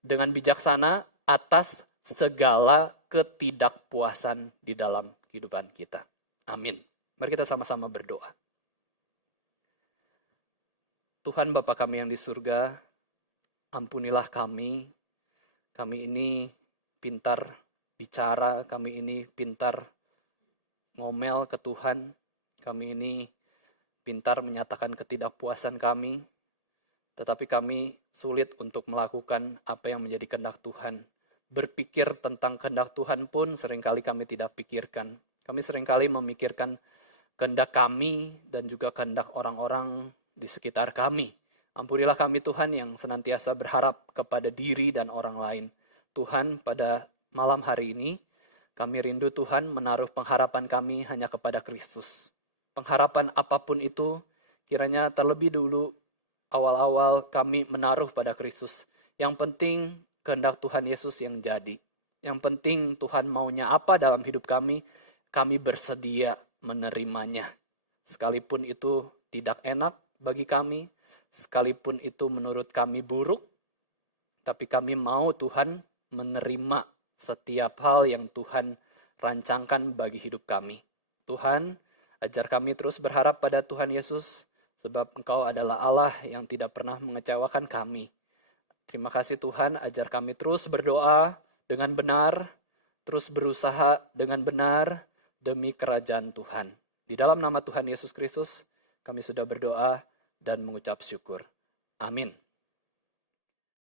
dengan bijaksana atas segala ketidakpuasan di dalam kehidupan kita. Amin. Mari kita sama-sama berdoa. Tuhan Bapa kami yang di surga, ampunilah kami. Kami ini pintar bicara, kami ini pintar ngomel ke Tuhan. Kami ini pintar menyatakan ketidakpuasan kami. Tetapi kami sulit untuk melakukan apa yang menjadi kehendak Tuhan. Berpikir tentang kehendak Tuhan pun seringkali kami tidak pikirkan. Kami seringkali memikirkan kehendak kami dan juga kehendak orang-orang di sekitar kami. Ampunilah kami Tuhan yang senantiasa berharap kepada diri dan orang lain. Tuhan, pada malam hari ini kami rindu Tuhan menaruh pengharapan kami hanya kepada Kristus. Pengharapan apapun itu kiranya terlebih dulu awal-awal kami menaruh pada Kristus. Yang penting kehendak Tuhan Yesus yang jadi. Yang penting Tuhan maunya apa dalam hidup kami bersedia menerimanya. Sekalipun itu tidak enak bagi kami, sekalipun itu menurut kami buruk, tapi kami mau Tuhan menerima setiap hal yang Tuhan rancangkan bagi hidup kami. Tuhan, ajar kami terus berharap pada Tuhan Yesus, sebab Engkau adalah Allah yang tidak pernah mengecewakan kami. Terima kasih Tuhan, ajar kami terus berdoa dengan benar, terus berusaha dengan benar demi kerajaan Tuhan. Di dalam nama Tuhan Yesus Kristus, kami sudah berdoa dan mengucap syukur. Amin.